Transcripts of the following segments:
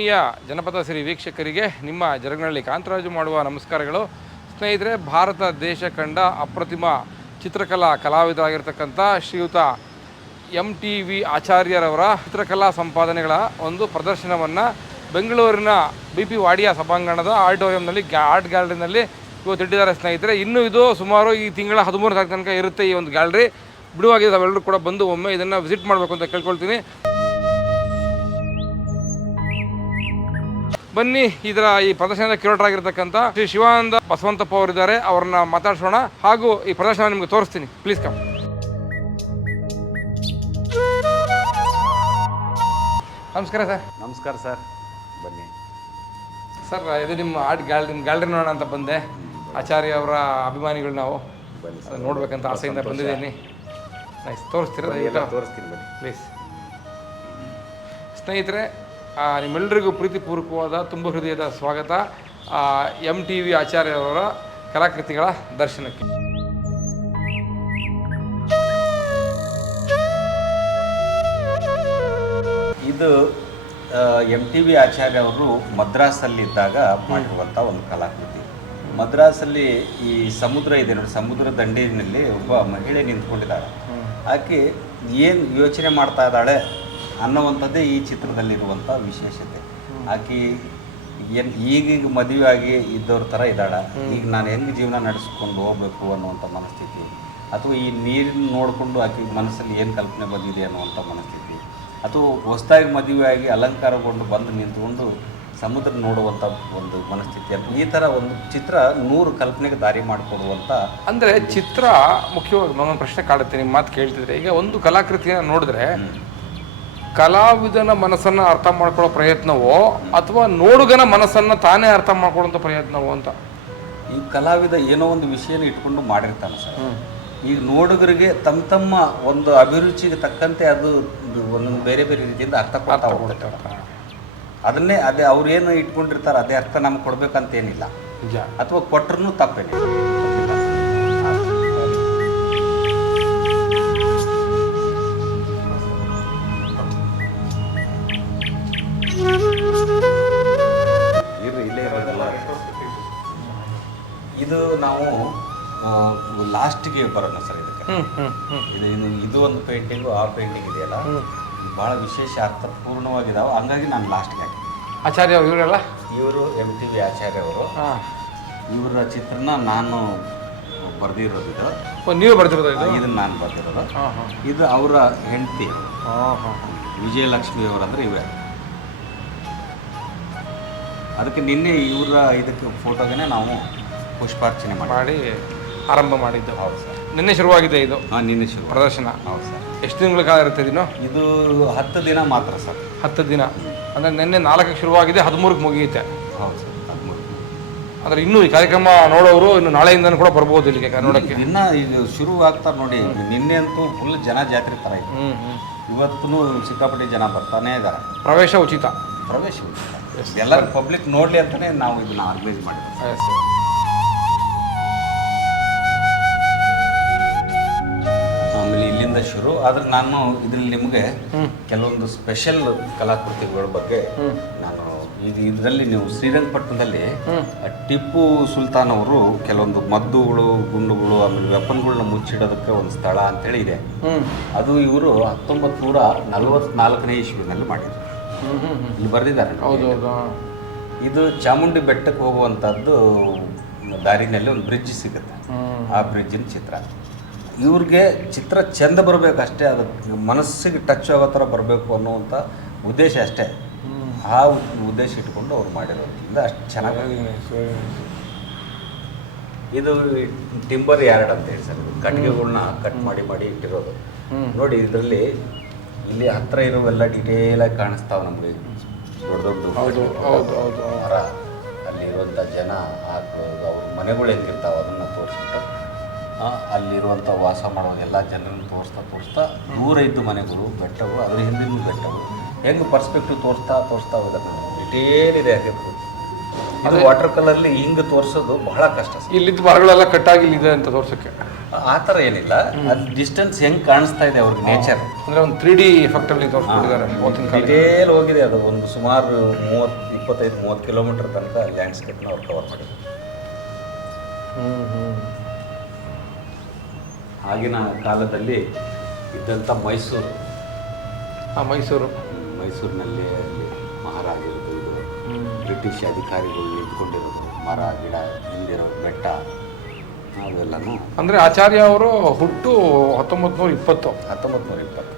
ಆತ್ಮೀಯ ಜನಪದ ಸಿರಿ ವೀಕ್ಷಕರಿಗೆ ನಿಮ್ಮ ಜರಗನಹಳ್ಳಿ ಕಾಂತರಾಜು ಮಾಡುವ ನಮಸ್ಕಾರಗಳು. ಸ್ನೇಹಿತರೆ, ಭಾರತ ದೇಶ ಕಂಡ ಅಪ್ರತಿಮ ಚಿತ್ರಕಲಾ ಕಲಾವಿದರಾಗಿರ್ತಕ್ಕಂಥ ಶ್ರೀಯುತ ಎಂ ಟಿ ವಿ ಆಚಾರ್ಯರವರ ಚಿತ್ರಕಲಾ ಸಂಪಾದನೆಗಳ ಒಂದು ಪ್ರದರ್ಶನವನ್ನು ಬೆಂಗಳೂರಿನ ಬಿ ಪಿ ವಾಡಿಯಾ ಸಭಾಂಗಣದ ಆಡಿಟೋರಿಯಂನಲ್ಲಿ ಗ್ಯಾ, ಆರ್ಟ್ ಗ್ಯಾಲರಿನಲ್ಲಿ ಇವತ್ತು ಇಟ್ಟಿದ್ದಾರೆ ಸ್ನೇಹಿತರೆ. ಇನ್ನು ಇದು ಸುಮಾರು ಈ ತಿಂಗಳ ಹದಿಮೂರು ತಾರೀಕು ತನಕ ಇರುತ್ತೆ ಈ ಒಂದು ಗ್ಯಾಲರಿ. ಬಿಡುವಾಗಿದೆ ಅವೆಲ್ಲರೂ ಕೂಡ ಬಂದು ಒಮ್ಮೆ ಇದನ್ನು ವಿಸಿಟ್ ಮಾಡಬೇಕು ಅಂತ ಕೇಳ್ಕೊಳ್ತೀನಿ. ಬನ್ನಿ ಇದರ ಈ ಪ್ರದರ್ಶನದ ಕ್ಯೂರೇಟರ್ ಆಗಿರ್ತಕ್ಕಂಥ ಶ್ರೀ ಶಿವಾನಂದ ಬಸವಂತಪ್ಪ ಅವರಿದ್ದಾರೆ. ಅವ್ರನ್ನ ಮಾತಾಡ್ಸೋಣ ಹಾಗೂ ಈ ಪ್ರದರ್ಶನ ನಿಮಗೆ ತೋರಿಸ್ತೀನಿ. ಪ್ಲೀಸ್ ಕಮ್ ನಮಸ್ಕಾರ ಸರ್. ನಮಸ್ಕಾರ ಸರ್. ಬನ್ನಿ. ಸರ್ ಇದು ನಿಮ್ಮ ಆರ್ಟ್ ಗ್ಯಾಲರಿ ಗ್ಯಾಲರಿ ನೋಡೋಣ ಅಂತ ಬಂದೆ. ಆಚಾರ್ಯ ಅವರ ಅಭಿಮಾನಿಗಳು ನಾವು. ನೋಡ್ಬೇಕಂತ ಆಸೆಯಿಂದ ಬಂದಿದ್ದೀನಿ. ನೈಸ್ ತೋರಿಸ್ತೀರಾ? ತೋರಿಸ್ತೀನಿ ಬನ್ನಿ. ಪ್ಲೀಸ್ ಸ್ನೇಹಿತರೆ ನಿಮ್ಮೆಲ್ಲರಿಗೂ ಪ್ರೀತಿಪೂರ್ವಕವಾದ ತುಂಬ ಹೃದಯದ ಸ್ವಾಗತ. ಎಂ ಟಿ ವಿ ಆಚಾರ್ಯರವರ ಕಲಾಕೃತಿಗಳ ದರ್ಶನಕ್ಕೆ. ಇದು ಎಂ ಟಿ ವಿ ಆಚಾರ್ಯ ಅವರು ಮದ್ರಾಸಲ್ಲಿದ್ದಾಗ ಮಾಡಿರುವಂಥ ಒಂದು ಕಲಾಕೃತಿ. ಮದ್ರಾಸಲ್ಲಿ ಈ ಸಮುದ್ರ ಇದೆ ನೋಡಿ ಸಮುದ್ರ ದಂಡಿನಲ್ಲಿ ಒಬ್ಬ ಮಹಿಳೆ ನಿಂತ್ಕೊಂಡಿದ್ದಾಳೆ. ಆಕೆ ಏನು ಯೋಚನೆ ಮಾಡ್ತಾ ಇದ್ದಾಳೆ? ಅನ್ನುವಂಥದ್ದೇ ಈ ಚಿತ್ರದಲ್ಲಿರುವಂಥ ವಿಶೇಷತೆ. ಆಕೆ ಏನು ಈಗೀಗ ಮದುವೆ ಆಗಿ ಇದ್ದವ್ರ ಥರ ಇದ್ದಾಳ. ಈಗ ನಾನು ಹೆಂಗೆ ಜೀವನ ನಡೆಸ್ಕೊಂಡು ಹೋಗ್ಬೇಕು ಅನ್ನುವಂಥ ಮನಸ್ಥಿತಿ. ಅಥವಾ ಈ ನೀರನ್ನು ನೋಡಿಕೊಂಡು ಆಕೆ ಮನಸ್ಸಲ್ಲಿ ಏನು ಕಲ್ಪನೆ ಬಂದಿದೆ ಅನ್ನುವಂಥ ಮನಸ್ಥಿತಿ. ಅಥವಾ ಹೊಸದಾಗಿ ಆಗಿ ಅಲಂಕಾರಗೊಂಡು ಬಂದು ನಿಂತ್ಕೊಂಡು ಸಮುದ್ರ ನೋಡುವಂಥ ಒಂದು ಮನಸ್ಥಿತಿ. ಅಂತ ಈ ಥರ ಒಂದು ಚಿತ್ರ ನೂರು ಕಲ್ಪನೆಗೆ ದಾರಿ ಮಾಡಿಕೊಡುವಂಥ ಅಂದರೆ ಚಿತ್ರ ಮುಖ್ಯವಾಗಿ ನನ್ನೊಂದು ಪ್ರಶ್ನೆ ಕಾಡುತ್ತೆ ನಿಮ್ಮ ಮಾತು ಕೇಳ್ತಿದ್ರೆ. ಈಗ ಒಂದು ಕಲಾಕೃತಿಯನ್ನು ನೋಡಿದ್ರೆ ಕಲಾವಿದನ ಮನಸ್ಸನ್ನು ಅರ್ಥ ಮಾಡ್ಕೊಳ್ಳೋ ಪ್ರಯತ್ನವೋ ಅಥವಾ ನೋಡುಗನ ಮನಸ್ಸನ್ನು ತಾನೇ ಅರ್ಥ ಮಾಡ್ಕೊಳ್ಳೋಂಥ ಪ್ರಯತ್ನವೋ ಅಂತ? ಈ ಕಲಾವಿದ ಏನೋ ಒಂದು ವಿಷಯನ ಇಟ್ಕೊಂಡು ಮಾಡಿರ್ತಾನೆ ಸರ್. ಈಗ ನೋಡುಗರಿಗೆ ತಮ್ಮ ತಮ್ಮ ಒಂದು ಅಭಿರುಚಿಗೆ ತಕ್ಕಂತೆ ಅದು ಒಂದೊಂದು ಬೇರೆ ಬೇರೆ ರೀತಿಯಿಂದ ಅರ್ಥ ಕೊಡ್ತಾ ಹೋಗ್ತಾರೆ ಅದನ್ನೇ ಅದೇ ಅವ್ರು ಏನು ಇಟ್ಕೊಂಡಿರ್ತಾರೆ ಅದೇ ಅರ್ಥ ನಮ್ಗೆ ಕೊಡ್ಬೇಕಂತೇನಿಲ್ಲ. ನಿಜ. ಅಥವಾ ಕೊಟ್ರೂ ತಪ್ಪೇನಿಲ್ಲ. ಲಾಸ್ಟಿಗೆ ಬರೋಣ ಸರ್ ಇದಕ್ಕೆ. ಇದು ಇದು ಇದು ಒಂದು ಪೇಂಟಿಂಗು ಆ ಪೇಂಟಿಂಗ್ ಇದೆಯಲ್ಲ. ಭಾಳ ವಿಶೇಷ ಅರ್ಥಪೂರ್ಣವಾಗಿದ್ದಾವೆ ಹಂಗಾಗಿ ನಾನು ಲಾಸ್ಟ್ಗೆ ಹಾಕಿ ಆಚಾರ್ಯ ಇವರೆಲ್ಲ? ಇವರು ಎಂ ಟಿ ವಿ ಆಚಾರ್ಯ ಅವರು. ಇವರ ಚಿತ್ರನ ನಾನು ಬರೆದಿರೋದು ಇದು. ನೀವು ಬರೆದಿರೋದು ಇದನ್ನ ನಾನು ಬರೆದಿರೋದು. ಇದು ಅವರ ಹೆಂಡತಿ. ವಿಜಯಲಕ್ಷ್ಮಿ ಅವರಂದ್ರೆ ಇವೇ. ಅದಕ್ಕೆ ನಿನ್ನೆ ಇವರ ಇದಕ್ಕೆ ಫೋಟೋಗೇನೆ ನಾವು ಪುಷ್ಪಾರ್ಚನೆ ಮಾಡಿ ಆರಂಭ ಮಾಡಿದ್ದು. ಹೌದು ಸರ್. ನಿನ್ನೆ ಶುರುವಾಗಿದೆ ಇದು. ಹಾಂ ನಿನ್ನೆ ಶುರು. ಪ್ರದರ್ಶನ. ಹೌದು ಸರ್. ಎಷ್ಟು ತಿಂಗಳ ಕಾಲ ಇರುತ್ತೆ ದಿನ ಇದು ಹತ್ತು ದಿನ ಮಾತ್ರ ಸರ್. ಹತ್ತು ದಿನ. ಅಂದರೆ ನಿನ್ನೆ ನಾಲ್ಕಕ್ಕೆ ಶುರುವಾಗಿದೆ ಹದಿಮೂರಕ್ಕೆ ಮುಗಿಯುತ್ತೆ. ಹೌದು ಸರ್ ಹದಿಮೂರು ಅಂದರೆ ಇನ್ನೂ ಈ ಕಾರ್ಯಕ್ರಮ ನೋಡೋರು ಇನ್ನು ನಾಳೆಯಿಂದನೂ ಕೂಡ ಬರ್ಬೋದು ಇಲ್ಲಿಗೆ ನೋಡೋಕ್ಕೆ ದಿನ ಇದು ಶುರು ಆಗ್ತಾರೆ ನೋಡಿ ನಿನ್ನೆ ಅಂತೂ ಫುಲ್ ಜನ ಜಾತ್ರೆ ಥರ ಇತ್ತು. ಹ್ಞೂ ಹ್ಞೂ ಇವತ್ತೂ ಸಿಕ್ಕಾಪಟ್ಟೆ ಜನ ಬರ್ತಾನೆ ಇದ್ದಾರೆ. ಪ್ರವೇಶ ಉಚಿತ. ಪ್ರವೇಶ ಎಲ್ಲರೂ ಪಬ್ಲಿಕ್ ನೋಡಲಿ ಅಂತಲೇ ನಾವು ಇದನ್ನ ಆರ್ಗನೈಸ್ ಮಾಡಿದ್ವಿ. ಇಲ್ಲಿಂದ ಶುರು. ಆದ್ರೆ ನಾನು ಇದ್ರಲ್ಲಿ ನಿಮಗೆ ಕೆಲವೊಂದು ಸ್ಪೆಷಲ್ ಕಲಾಕೃತಿಗಳ ಬಗ್ಗೆ ನಾನು ಇದು ಇದರಲ್ಲಿ ನೀವು ಶ್ರೀರಂಗಪಟ್ಟಣದಲ್ಲಿ ಟಿಪ್ಪು ಸುಲ್ತಾನ್ ಅವರು ಕೆಲವೊಂದು ಮದ್ದುಗಳು ಗುಂಡುಗಳು ಆಮೇಲೆ ವೆಪನ್ಗಳನ್ನ ಮುಚ್ಚಿಡೋದಕ್ಕೆ ಒಂದು ಸ್ಥಳ ಅಂತೇಳಿ ಇದೆ. ಅದು ಇವರು ಹತ್ತೊಂಬತ್ತು ನೂರ ನಲವತ್ನಾಲ್ಕನೇ ಇಸ್ವಿನಲ್ಲಿ ಮಾಡಿದ್ರು. ಇಲ್ಲಿ ಬರೆದಿದ್ದಾರೆ ಇದು ಚಾಮುಂಡಿ ಬೆಟ್ಟಕ್ಕೆ ಹೋಗುವಂಥದ್ದು ದಾರಿನಲ್ಲಿ ಒಂದು ಬ್ರಿಡ್ಜ್ ಸಿಗುತ್ತೆ. ಆ ಬ್ರಿಡ್ಜಿನ ಚಿತ್ರ. ಇವ್ರಿಗೆ ಚಿತ್ರ ಚೆಂದ ಬರಬೇಕು ಅಷ್ಟೇ ಅದು ಮನಸ್ಸಿಗೆ ಟಚ್ ಆಗೋ ಥರ ಬರಬೇಕು ಅನ್ನುವಂಥ ಉದ್ದೇಶ ಅಷ್ಟೇ. ಆ ಉದ್ದೇಶ ಇಟ್ಕೊಂಡು ಅವ್ರು ಮಾಡಿರೋದ್ರಿಂದ ಅಷ್ಟು ಚೆನ್ನಾಗಿ ಇದು ಟಿಂಬರ್ ಯಾರ್ಡ್ ಅಂತ ಹೇಳಿ ಸರ್ ಕಟ್ಟಿಗೆಗಳನ್ನ ಕಟ್ಟಿಗೆಗಳ್ನ ಕಟ್ ಮಾಡಿ ಮಾಡಿ ಇಟ್ಟಿರೋದು. ನೋಡಿ ಇದರಲ್ಲಿ ಇಲ್ಲಿ ಹತ್ರ ಇರೋವೆಲ್ಲ ಆಗಿ ಕಾಣಿಸ್ತಾವೆ ನಮಗೆ. ದೊಡ್ಡ ದೊಡ್ಡ ಹೌದು ಹೌದು ಹೌದು. ಮರ ಅಲ್ಲಿರುವಂಥ ಜನ ಆಕಳು ಅವ್ರ ಮನೆಗಳು ಹೆಂಗಿರ್ತಾವೆ ಅದನ್ನು ಅಲ್ಲಿರುವಂಥ ವಾಸ ಮಾಡುವ ಎಲ್ಲ ಜನರನ್ನು ತೋರಿಸ್ತಾ ತೋರಿಸ್ತಾ ದೂರ ಇದ್ದು ಮನೆಗಳು ಬೆಟ್ಟಗಳು ಅದ್ರ ಹಿಂದಿನ ಬೆಟ್ಟಗಳು. ಹೆಂಗೆ ಪರ್ಸ್ಪೆಕ್ಟಿವ್ ತೋರಿಸ್ತಾ ತೋರಿಸ್ತಾ ಹೋದಾಗ ಡಿಟೇಲ್ ಇದೆ ಆಗಿರ್ಬೋದು ಇದು ವಾಟರ್ ಕಲರ್ಲಿ ಹಿಂಗೆ ತೋರಿಸೋದು ಬಹಳ ಕಷ್ಟ ಇಲ್ಲಿದ್ದ ಮರಗಳೆಲ್ಲ ಕಟ್ಟಾಗಿ ಇಲ್ಲಿದೆ ಅಂತ ತೋರ್ಸೋಕ್ಕೆ. ಆ ಥರ ಏನಿಲ್ಲ. ಅಲ್ಲಿ ಡಿಸ್ಟೆನ್ಸ್ ಹೆಂಗೆ ಕಾಣಿಸ್ತಾ ಇದೆ ಅವ್ರಿಗೆ ನೇಚರ್ ಅಂದ್ರೆ ಒಂದು ತ್ರೀ ಡಿ ಎಫೆಕ್ಟಲ್ಲಿ ತೋರಿಸ್ಬಿಟ್ಟಿದ್ದಾರೆ ಡಿಟೇಲ್ ಹೋಗಿದೆ ಅದು. ಒಂದು ಸುಮಾರು ಮೂವತ್ತು ಇಪ್ಪತ್ತೈದು ಮೂವತ್ತು ಕಿಲೋಮೀಟರ್ ತನಕ ಲ್ಯಾಂಡ್ಸ್ಕೇಪ್ನ ಅವ್ರು ಕವರ್ ಮಾಡಿದ್ರು. ಹ್ಮ್ ಹ್ಮ್. ಆಗಿನ ಕಾಲದಲ್ಲಿ ಇದ್ದಂಥ ಮೈಸೂರು. ಆ ಮೈಸೂರು. ಮೈಸೂರಿನಲ್ಲಿ ಅಲ್ಲಿ ಮಹಾರಾಜರದು ಇದು. ಬ್ರಿಟಿಷ್ ಅಧಿಕಾರಿಗಳು ನಿಂತ್ಕೊಂಡಿರೋದು ಮರ ಗಿಡ ಹಿಂದಿರೋ ಬೆಟ್ಟ ಅವೆಲ್ಲನೂ ಅಂದರೆ ಆಚಾರ್ಯ ಅವರು ಹುಟ್ಟು ಹತ್ತೊಂಬತ್ತು ನೂರ ಇಪ್ಪತ್ತು ಹತ್ತೊಂಬತ್ತು ನೂರ ಇಪ್ಪತ್ತು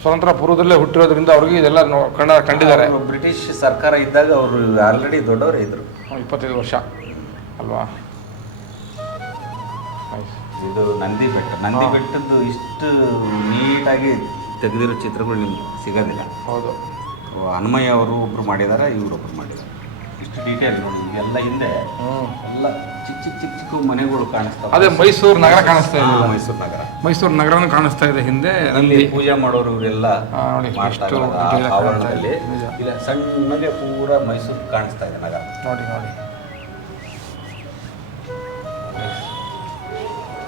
ಸ್ವತಂತ್ರ ಪೂರ್ವದಲ್ಲೇ ಹುಟ್ಟಿರೋದ್ರಿಂದ ಅವ್ರಿಗೆ ಇದೆಲ್ಲ ಕಂಡ ಕಂಡಿದ್ದಾರೆ. ಬ್ರಿಟಿಷ್ ಸರ್ಕಾರ ಇದ್ದಾಗ ಅವರು ಆಲ್ರೆಡಿ ದೊಡ್ಡವರೇ ಇದ್ದರು ಇಪ್ಪತ್ತೈದು ವರ್ಷ. ಅಲ್ವಾ. ಇದು ನಂದಿ ಬೆಟ್ಟ. ನಂದಿ ಬೆಟ್ಟದ್ದು ಇಷ್ಟು ನೀಟಾಗಿ ತೆಗೆದಿರೋ ಚಿತ್ರಗಳು ನಿಮ್ಗೆ ಸಿಗೋದಿಲ್ಲ. ಹೌದು. ಹನುಮಯ್ಯ ಅವರು ಒಬ್ರು ಮಾಡಿದ್ದಾರೆ ಇವರೊಬ್ರು ಮಾಡಿದ್ದಾರೆ ಇಷ್ಟು ಡೀಟೇಲ್ ನೋಡಿ ಇದೆಲ್ಲ ಹಿಂದೆ ಎಲ್ಲ ಚಿಕ್ಕ ಚಿಕ್ಕ ಚಿಕ್ಕ ಚಿಕ್ಕ ಮನೆಗಳು ಕಾಣಿಸ್ತಾವೆ. ಅದೇ ಮೈಸೂರು ನಗರ ಕಾಣಿಸ್ತಾ ಇದೆ. ಮೈಸೂರು ನಗರ. ಮೈಸೂರು ನಗರನೂ ಕಾಣಿಸ್ತಾ ಇದೆ ಹಿಂದೆ. ಅಲ್ಲಿ ಪೂಜೆ ಮಾಡೋರು ಇವರೆಲ್ಲ ಮಾಡ್ತಾ ಇರೋದು ಆ ಆವರಣದಲ್ಲಿ. ಇಲ್ಲ ಸಣ್ಣಗೆ ಪೂರ ಮೈಸೂರು ಕಾಣಿಸ್ತಾ ಇದೆ ನಗರ. ನೋಡಿ ನೋಡಿ.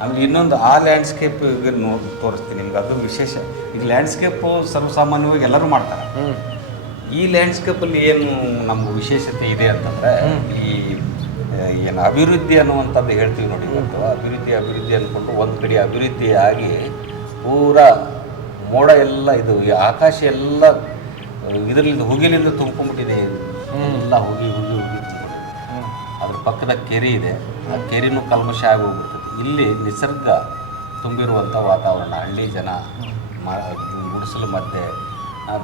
ಆಮೇಲೆ ಇನ್ನೊಂದು ಆ ಲ್ಯಾಂಡ್ಸ್ಕೇಪ್ ನೋ ತೋರಿಸ್ತೀನಿ ನಿಮ್ಗೆ. ಅದು ವಿಶೇಷ. ಈಗ ಲ್ಯಾಂಡ್ಸ್ಕೇಪು ಸರ್ವಸಾಮಾನ್ಯವಾಗಿ ಎಲ್ಲರೂ ಮಾಡ್ತಾರೆ. ಈ ಲ್ಯಾಂಡ್ಸ್ಕೇಪಲ್ಲಿ ಏನು ನಮ್ಮ ವಿಶೇಷತೆ ಇದೆ ಅಂತಂದರೆ ಈ ಏನು ಅಭಿವೃದ್ಧಿ ಅನ್ನುವಂಥದ್ದು ಹೇಳ್ತೀವಿ ನೋಡಿ ಇವತ್ತು ಅಭಿವೃದ್ಧಿ ಅಭಿವೃದ್ಧಿ ಅಂದ್ಕೊಂಡು ಒಂದು ಕಡೆ ಅಭಿವೃದ್ಧಿ ಆಗಿ ಪೂರ ಮೋಡ ಎಲ್ಲ ಇದು ಈ ಆಕಾಶ ಎಲ್ಲ ಇದರಿಂದ ಹುಗಿಲಿಂದ ತುಂಬ್ಕೊಂಡ್ಬಿಟ್ಟಿದೆ. ಎಲ್ಲ ಹುಗಿ ಹುಗಿ ಹುಗಿ ಅದ್ರ ಪಕ್ಕದ ಕೆರೆ ಇದೆ. ಆ ಕೆರೆನೂ ಕಲ್ಮಶ ಆಗಿ ಹೋಗ್ಬಿಡ್ತದೆ. ಇಲ್ಲಿ ನಿಸರ್ಗ ತುಂಬಿರುವಂಥ ವಾತಾವರಣ ಹಳ್ಳಿ ಜನ ಮ ಗುಡಿಸಲು ಮಧ್ಯೆ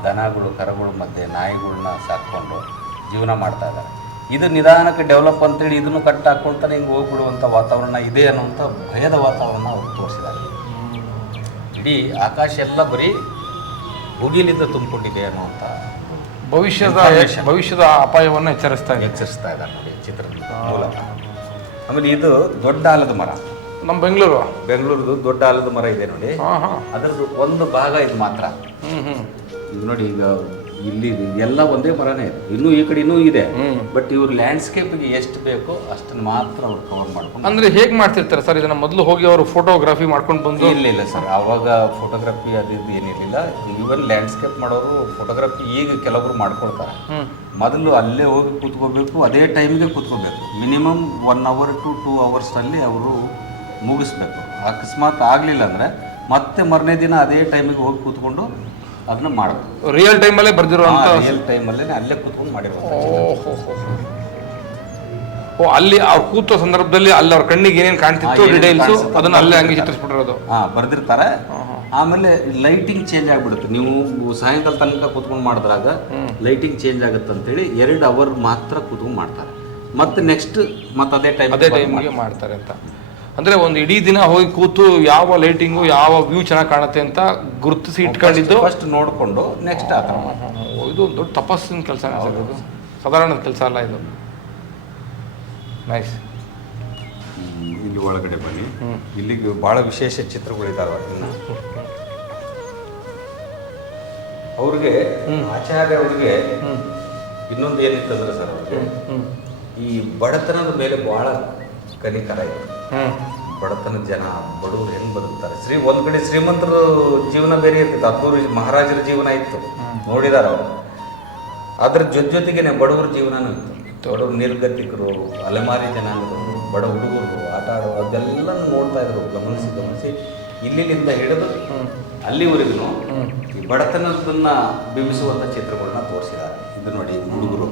ದನಗಳು ಕರುಗಳ ಮಧ್ಯೆ ನಾಯಿಗಳನ್ನ ಸಾಕ್ಕೊಂಡು ಜೀವನ ಮಾಡ್ತಾ ಇದ್ದಾರೆ. ಇದು ನಿಧಾನಕ್ಕೆ ಡೆವಲಪ್ ಅಂತೇಳಿ ಇದನ್ನು ಕಟ್ ಹಾಕ್ಕೊಳ್ತಾರೆ ಹಿಂಗೆ ಹೋಗ್ಬಿಡುವಂಥ ವಾತಾವರಣ ಇದೆ ಅನ್ನುವಂಥ ಭಯದ ವಾತಾವರಣ ಅವ್ರು ತೋರಿಸಿದ್ದಾರೆ. ಇಡೀ ಆಕಾಶ ಎಲ್ಲ ಬರೀ ಹುಗಿಲಿಂದ ತುಂಬಿಕೊಂಡಿದೆ ಅನ್ನುವಂಥ ಭವಿಷ್ಯದ. ಭವಿಷ್ಯದ ಅಪಾಯವನ್ನು ಎಚ್ಚರಿಸ್ತಾ ಎಚ್ಚರಿಸ್ತಾ ಇದ್ದಾರೆ ನೋಡಿ ಚಿತ್ರದ ಮೂಲಕ. ಆಮೇಲೆ ಇದು ದೊಡ್ಡ ಆಲದ ಮರ. ನಮ್ಮ ಬೆಂಗಳೂರು. ಬೆಂಗಳೂರದು ದೊಡ್ಡ ಆಲದ ಮರ ಇದೆ ನೋಡಿ. ಹಾಂ ಹಾಂ. ಅದರದ್ದು ಒಂದು ಭಾಗ ಇದು ಮಾತ್ರ. ಹ್ಮ್ ಹ್ಮ್. ಈಗ ನೋಡಿ ಈಗ ಇಲ್ಲಿ ಎಲ್ಲ ಒಂದೇ ಮರನೇ ಇದೆ. ಇನ್ನೂ ಈ ಕಡೆ ಇನ್ನೂ ಇದೆ. ಹ್ಮ್. ಬಟ್ ಇವ್ರು ಲ್ಯಾಂಡ್ಸ್ಕೇಪ್ಗೆ ಎಷ್ಟು ಬೇಕೋ ಅಷ್ಟನ್ನು ಮಾತ್ರ ಅವ್ರು ಕವರ್ ಮಾಡ್ಕೊಂಡು ಅಂದ್ರೆ ಹೇಗೆ ಮಾಡ್ತಿರ್ತಾರೆ ಸರ್? ಇದನ್ನ ಮೊದಲು ಹೋಗಿ ಅವರು ಫೋಟೋಗ್ರಫಿ ಮಾಡ್ಕೊಂಡು ಬಂದು ಇಲ್ಲ ಇಲ್ಲ ಸರ್. ಆವಾಗ ಫೋಟೋಗ್ರಫಿ ಅದು ಇದು ಏನಿರಲಿಲ್ಲ ಈವನ್ ಲ್ಯಾಂಡ್ಸ್ಕೇಪ್ ಮಾಡೋರು ಫೋಟೋಗ್ರಫಿ ಈಗ ಕೆಲವರು ಮಾಡ್ಕೊಳ್ತಾರೆ. ಹ್ಮ್. ಮೊದಲು ಅಲ್ಲೇ ಹೋಗಿ ಕೂತ್ಕೋಬೇಕು ಅದೇ ಟೈಮ್ಗೆ ಕೂತ್ಕೋಬೇಕು. Minimum one hour to two ಅವರ್ಸಲ್ಲಿ ಅವರು ಮುಗಿಸ್ಬೇಕು. ಅಕಸ್ಮಾತ್ ಆಗಲಿಲ್ಲ ಅಂದರೆ ಮತ್ತೆ ಮರನೇ ದಿನ ಅದೇ ಟೈಮಿಗೆ ಹೋಗಿ ಕೂತ್ಕೊಂಡು ಅದನ್ನ ಮಾಡಬೇಕು. ರಿಯಲ್ ಟೈಮಲ್ಲೇ ಬರ್ದಿರೋ ರಿಯಲ್ ಟೈಮಲ್ಲೇ ಅಲ್ಲೇ ಕೂತ್ಕೊಂಡು ಮಾಡಿರೋ ಓ ಅಲ್ಲಿ ಅವ್ರು ಕೂತೋ ಸಂದರ್ಭದಲ್ಲಿ ಅಲ್ಲಿ ಅವ್ರ ಕಣ್ಣಿಗೆ ಏನೇನು ಕಾಣ್ತಿತ್ತು ಡಿಟೇಲ್ಸ್ ಡೀಟೇಲ್ಸ್ ಅದನ್ನ ಅಲ್ಲೇ ಹಂಗೆ ಚಿತ್ರಿಸ್ಬಿಟ್ಟಿರೋದು. ಹಾಂ ಬರ್ದಿರ್ತಾರೆ. ಆಮೇಲೆ ಲೈಟಿಂಗ್ ಚೇಂಜ್ ಆಗಿಬಿಡುತ್ತೆ. ನೀವು ಸಾಯಂಕಾಲ ತನಕ ಕೂತ್ಕೊಂಡು ಮಾಡಿದ್ರಾಗ ಲೈಟಿಂಗ್ ಚೇಂಜ್ ಆಗುತ್ತೆ ಅಂತೇಳಿ ಎರಡು ಅವರ್ ಮಾತ್ರ ಕೂತ್ಕೊಂಡು ಮಾಡ್ತಾರೆ. ಮತ್ತೆ ನೆಕ್ಸ್ಟ್ ಮತ್ತೆ ಅದೇ ಟೈಮ್ ಅದೇ ಟೈಮ್ಗೆ ಮಾಡ್ತಾರೆ ಅಂತ. ಅಂದ್ರೆ ಒಂದು ಇಡೀ ದಿನ ಹೋಗಿ ಕೂತು ಯಾವ ಲೈಟಿಂಗು ಯಾವ ವ್ಯೂ ಚೆನ್ನಾಗಿ ಕಾಣುತ್ತೆ ಅಂತ ಗುರುತಿಸಿ ಇಟ್ಕೊಂಡಿದ್ದು. ಫಸ್ಟ್ ನೋಡಿಕೊಂಡು ನೆಕ್ಸ್ಟ್ ಆ ಥರ ಇದು ಒಂದು ದೊಡ್ಡ ತಪಸ್ಸಿನ ಕೆಲಸ ಸರ್ ಇದು ಸಾಧಾರಣದ ಕೆಲಸ ಅಲ್ಲ ಇದು. ನೈಸ್ ಇಲ್ಲಿ ಒಳಗಡೆ ಬನ್ನಿ. ಇಲ್ಲಿ ಇಲ್ಲಿಗೆ ಬಹಳ ವಿಶೇಷ ಚಿತ್ರಗಳಿದ್ದಾವೆ ಇನ್ನು ಅವ್ರಿಗೆ ಆಚಾರ್ಯ ಅವ್ರಿಗೆ ಇನ್ನೊಂದು ಏನಿತ್ತಂದ್ರೆ ಸರ್ ಅವ್ರಿಗೆ ಈ ಬಡತನದ ಮೇಲೆ ಬಹಳ ಕನಿಕರ ಇತ್ತು ಬಡತನ ಜನ ಬಡವರು ಹೆಂಗ್ ಬದುಕ್ತಾರೆ? ಶ್ರೀ ಒಂದ್ ಕಡೆ ಶ್ರೀಮಂತರ ಜೀವನ ಬೇರೆ ಇರ್ತಿತ್ತು ಅದ್ದೂರು ಮಹಾರಾಜರ ಜೀವನ ಇತ್ತು. ನೋಡಿದಾರ ಅವರು. ಅದ್ರ ಜೊತೆ ಜೊತೆಗೇನೆ ಬಡವರ ಜೀವನನೂ ಇತ್ತು. ಬಡವರು ನಿರ್ಗತಿಕರು ಅಲೆಮಾರಿ ಜನಾಂಗದವರು ಬಡ ಹುಡುಗರು ಆಟ ಆಡೋ ಅದೆಲ್ಲ ನೋಡ್ತಾ ಇದ್ರು. ಗಮನಿಸಿ ಗಮನಿಸಿ. ಇಲ್ಲಿಂದ ಹಿಡಿದು ಅಲ್ಲಿವರೆಗೂ ಈ ಬಡತನದನ್ನ ಬಿಂಬಿಸುವಂಥ ಚಿತ್ರಗಳನ್ನ ತೋರಿಸಿದ್ದಾರೆ ಇದು ನೋಡಿ ಹುಡುಗರು.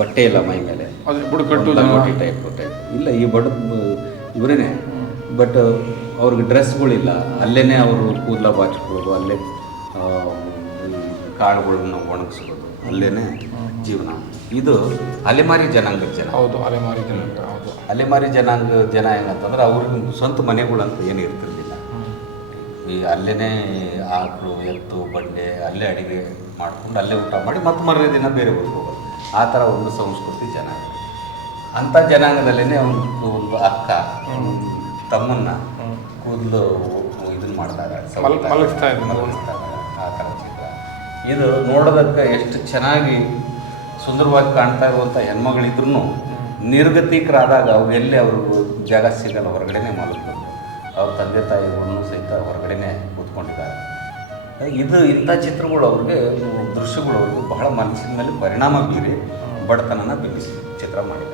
ಬಟ್ಟೆ ಇಲ್ಲ ಮೈ ಮೇಲೆ. ಬುಡಕಟ್ಟು ಟೈಪ್ ಟೈಪ್ ಇಲ್ಲ ಈ ಬಡ ಇವರೇನೆ. ಬಟ್ ಅವ್ರಿಗೆ ಡ್ರೆಸ್ಗಳಿಲ್ಲ ಅಲ್ಲೇ ಅವರು ಕೂದಲ ಬಾಚ್ಕೊಳ್ಳೋದು ಅಲ್ಲೇ ಕಾಳುಗಳನ್ನ ಒಣಗಿಸ್ಬೋದು ಅಲ್ಲೇ ಜೀವನ. ಇದು ಅಲೆಮಾರಿ ಜನಾಂಗದ ಜನ. ಹೌದು ಅಲೆಮಾರಿ ಜನಾಂಗ ಹೌದು. ಅಲೆಮಾರಿ ಜನಾಂಗ ಜನ ಏನಂತಂದ್ರೆ ಅವ್ರಿಗೆ ಸ್ವಂತ ಮನೆಗಳಂತ ಏನು ಇರ್ತಿರ್ಲಿಲ್ಲ. ಈ ಅಲ್ಲೇ ಆಕಳು ಎತ್ತು ಬಂಡೆ ಅಲ್ಲೇ ಅಡಿಗೆ ಮಾಡ್ಕೊಂಡು ಅಲ್ಲೇ ಊಟ ಮಾಡಿ ಮತ್ತೆ ಮರನೇ ದಿನ ಬೇರೆ ಹೋಗೋದು. ಆ ಥರ ಒಂದು ಸಂಸ್ಕೃತಿ ಜನಾಂಗ ಅಂಥ ಜನಾಂಗದಲ್ಲೇ ಒಂದು ಒಂದು ಅಕ್ಕ ತಮ್ಮನ್ನ ಕೂದಲು ಇದನ್ನ ಮಾಡ್ತಾರೆ ಮಲಗಿಸ್ತಾ. ಆ ಥರ ಚಿತ್ರ. ಇದು ನೋಡೋದಕ್ಕೆ ಎಷ್ಟು ಚೆನ್ನಾಗಿ ಸುಂದರವಾಗಿ ಕಾಣ್ತಾ ಇರುವಂಥ ಹೆಣ್ಮಗಳಿದ್ರು ನಿರ್ಗತಿಕರಾದಾಗ ಅವ್ರು ಎಲ್ಲಿ ಅವ್ರಿಗೂ ಜಾಗ ಸಿಗಲ್ಲ ಹೊರಗಡೆನೆ ಮಲಗ್ಬೋದು. ಅವ್ರ ತಂದೆ ತಾಯಿ ತಾಯಿಗಳನ್ನು ಸಹಿತ ಹೊರಗಡೆನೆ ಕೂತ್ಕೊಂಡಿದ್ದಾರೆ. ಇದು ಇಂಥ ಚಿತ್ರಗಳು ಅವ್ರಿಗೆ ದೃಶ್ಯಗಳು ಅವ್ರಿಗೆ ಬಹಳ ಮನಸ್ಸಿನ ಮೇಲೆ ಪರಿಣಾಮ ಬೀರಿ ಬಡತನನ ಬಿಂಬಿಸಿ ಚಿತ್ರ ಮಾಡಿದ್ದಾರೆ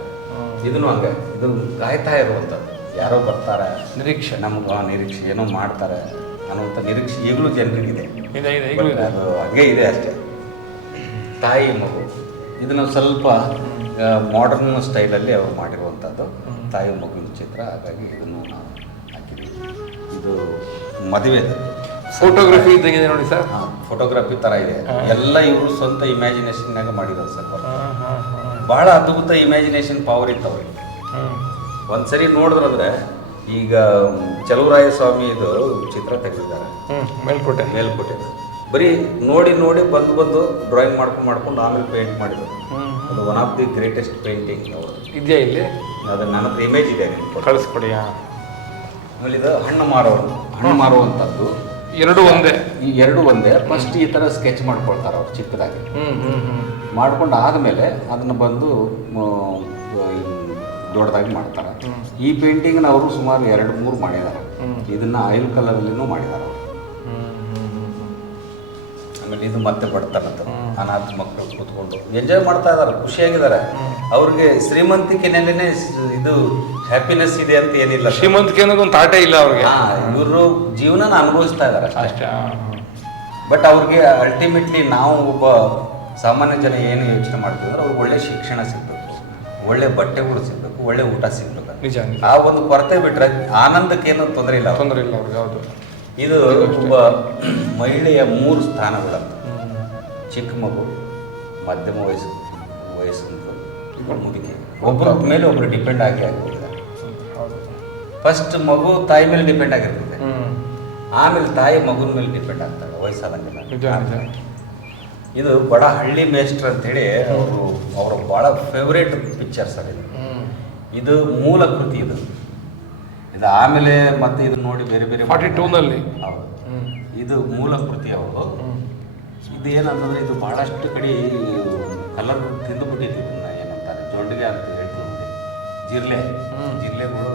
ಇದನ್ನು ಹಂಗೆ ಇದು ಕಾಯ್ತಾ ಇರುವಂಥದ್ದು. ಯಾರೋ ಬರ್ತಾರೆ ನಿರೀಕ್ಷೆ ನಮ್ಗೆ ನಿರೀಕ್ಷೆ ಏನೋ ಮಾಡ್ತಾರೆ ಅನ್ನುವಂಥ ನಿರೀಕ್ಷೆ ಈಗಲೂ ಜನರಿಗಿದೆ. ಅದು ಹಂಗೆ ಇದೆ ಅಷ್ಟೇ. ತಾಯಿ ಮಗು ಇದನ್ನು ಸ್ವಲ್ಪ ಮಾಡರ್ನ್ ಸ್ಟೈಲಲ್ಲಿ ಅವರು ಮಾಡಿರುವಂಥದ್ದು. ತಾಯಿ ಮಗುವಿನ ಚಿತ್ರ ಹಾಗಾಗಿ ಇದನ್ನು ನಾವು ಹಾಕಿದ್ದೀವಿ. ಇದು ಮದುವೆ. ಫೋಟೋಗ್ರಫಿ ತೆಗಿದೆ ನೋಡಿ ಸರ್. ಫೋಟೋಗ್ರಫಿ ಥರ ಇದೆ. ಎಲ್ಲ ಇವರು ಸ್ವಂತ ಇಮ್ಯಾಜಿನೇಷನ್ನಾಗ ಮಾಡಿರೋದು ಸರ್ ಬಹಳ ಅದ್ಭುತ ಇಮ್ಯಾಜಿನೇಷನ್ ಪವರ್ ಇತ್ತು ಅವ್ರಿಗೆ. ಒಂದ್ಸರಿ ನೋಡಿದ್ರಂದ್ರೆ ಈಗ ಚಲುವರಾಯ ಸ್ವಾಮಿದು ಚಿತ್ರ ತೆಗೆದಿದ್ದಾರೆ. ಮೇಲ್ಕೋಟೆ. ಮೇಲ್ಕೋಟೆ. ಬರೀ ನೋಡಿ ನೋಡಿ ಬಂದು ಬಂದು ಡ್ರಾಯಿಂಗ್ ಮಾಡ್ಕೊಂಡು ಮಾಡ್ಕೊಂಡು ಆಮೇಲೆ ಪೇಂಟ್ ಮಾಡಿದ್ರು. ಅದು one of the greatest painting ಅವರು ಇದೆಯಾ ಇಲ್ಲಿ? ಅದು ನನ್ನ ಹತ್ರ ಇಮೇಜ್ ಇದೆ ಕಳಿಸ್ಕೊಡಿಯ ಕಳಿಸ್ಕೊಡಿ. ಆಮೇಲೆ ಇದು ಹಣ್ಣು ಮಾರೋರು. ಹಣ್ಣು ಮಾರುವಂಥದ್ದು. ಎರಡು ಒಂದೇ. ಈ ಎರಡು ಒಂದೇ. ಫಸ್ಟ್ ಈ ಥರ ಸ್ಕೆಚ್ ಮಾಡ್ಕೊಳ್ತಾರೆ ಅವ್ರು ಚಿಕ್ಕದಾಗಿ. ಮಾಡ್ಕೊಂಡು ಆದಮೇಲೆ ಅದನ್ನು ಬಂದು ದೊಡ್ಡದಾಗಿ ಮಾಡ್ತಾರೆ. ಈ ಪೇಂಟಿಂಗ್ನ ಅವರು ಸುಮಾರು ಎರಡು ಮೂರು ಮಾಡಿದ್ದಾರೆ. ಇದನ್ನ ಆಯಿಲ್ ಕಲರಲ್ಲಿನೂ ಮಾಡಿದ್ದಾರೆ ಆಮೇಲೆ ಇದು ಮತ್ತೆ ಬಡ್ತಾರಂತ ಅನಾಥ ಮಕ್ಕಳು ಕೂತ್ಕೊಂಡು ಎಂಜಾಯ್ ಮಾಡ್ತಾ ಇದ್ದಾರೆ ಖುಷಿಯಾಗಿದ್ದಾರೆ. ಅವ್ರಿಗೆ ಶ್ರೀಮಂತಿಕೆನಲ್ಲೇ ಇದು ಹ್ಯಾಪಿನೆಸ್ ಇದೆ ಅಂತ ಏನಿಲ್ಲ. ಶ್ರೀಮಂತಿಕೆ ಅನ್ನೋದು ಒಂದು ತಾಟೇ ಇಲ್ಲ ಅವ್ರಿಗೆ. ಇವರು ಜೀವನನ ಅನುಭವಿಸ್ತಾ ಇದ್ದಾರೆ ಅಷ್ಟೇ. ಬಟ್ ಅವ್ರಿಗೆ ಅಲ್ಟಿಮೇಟ್ಲಿ ನಾವು ಒಬ್ಬ ಸಾಮಾನ್ಯ ಜನ ಏನು ಯೋಚನೆ ಮಾಡ್ತೀವಿ ಅಂದ್ರೆ ಅವ್ರಿಗೆ ಒಳ್ಳೆ ಶಿಕ್ಷಣ ಸಿಗಬೇಕು ಒಳ್ಳೆ ಬಟ್ಟೆಗಳು ಸಿಗಬೇಕು ಒಳ್ಳೆ ಊಟ ಸಿಗ್ಬೇಕು. ನಿಜ ನಿಜ. ಆ ಒಂದು ಕೊರತೆ ಬಿಟ್ರೆ ಆನಂದಕ್ಕೇನು ತೊಂದರೆ ಇಲ್ಲ ಅವ್ರಿಗೆ. ತೊಂದರೆ ಇಲ್ಲ ಅವ್ರಿಗೆ ಹೌದು. ಇದು ಒಬ್ಬ ಮಹಿಳೆಯ ಮೂರು ಸ್ಥಾನಗಳು. ಚಿಕ್ಕ ಮಗು ಮಧ್ಯಮ ವಯಸ್ಸು ವಯಸ್ಸು ಮುದುಕಿ ಒಬ್ಬರ ಮೇಲೆ ಒಬ್ಬರು ಡಿಪೆಂಡ್ ಆಗಿ ಹೌದು. ಫಸ್ಟ್ ಮಗು ತಾಯಿ ಮೇಲೆ ಡಿಪೆಂಡ್ ಆಗಿರ್ತದೆ. ಹ್ಮ್. ಆಮೇಲೆ ತಾಯಿ ಮಗುನ ಮೇಲೆ ಡಿಪೆಂಡ್ ಆಗ್ತಾಳೆ ವಯಸ್ಸಾದಂಗೆಲ್ಲ. ನಿಜ ನಿಜ. ಇದು ಬಡ ಹಳ್ಳಿ ಮೇಸ್ಟ್ರ್ ಅಂತೇಳಿ ಅವರು ಅವರ ಭಾಳ ಫೇವ್ರೇಟ್ ಪಿಕ್ಚರ್ ಸರ್ ಇದು. ಇದು ಮೂಲ ಕೃತಿ ಇದು. ಇದು ಆಮೇಲೆ ಮತ್ತೆ ಇದು ನೋಡಿ ಬೇರೆ ಬೇರೆ ಫಾರ್ಟಿ ಟೂನಲ್ಲಿ ಇದು ಮೂಲ ಕೃತಿ ಅವರು. ಇದು ಏನಂತಂದ್ರೆ ಇದು ಬಹಳಷ್ಟು ಕಡೆ ಕಲರ್ ತಿಂದುಬಿಟ್ಟಿತ್ತು ಇದನ್ನ ಏನಂತಾರೆ ಜೊಂಡಿಗೆ ಅಂತ ಹೇಳ್ತೀವಿ. ಜಿರ್ಲೆ ಜಿರ್ಲೆಗಳು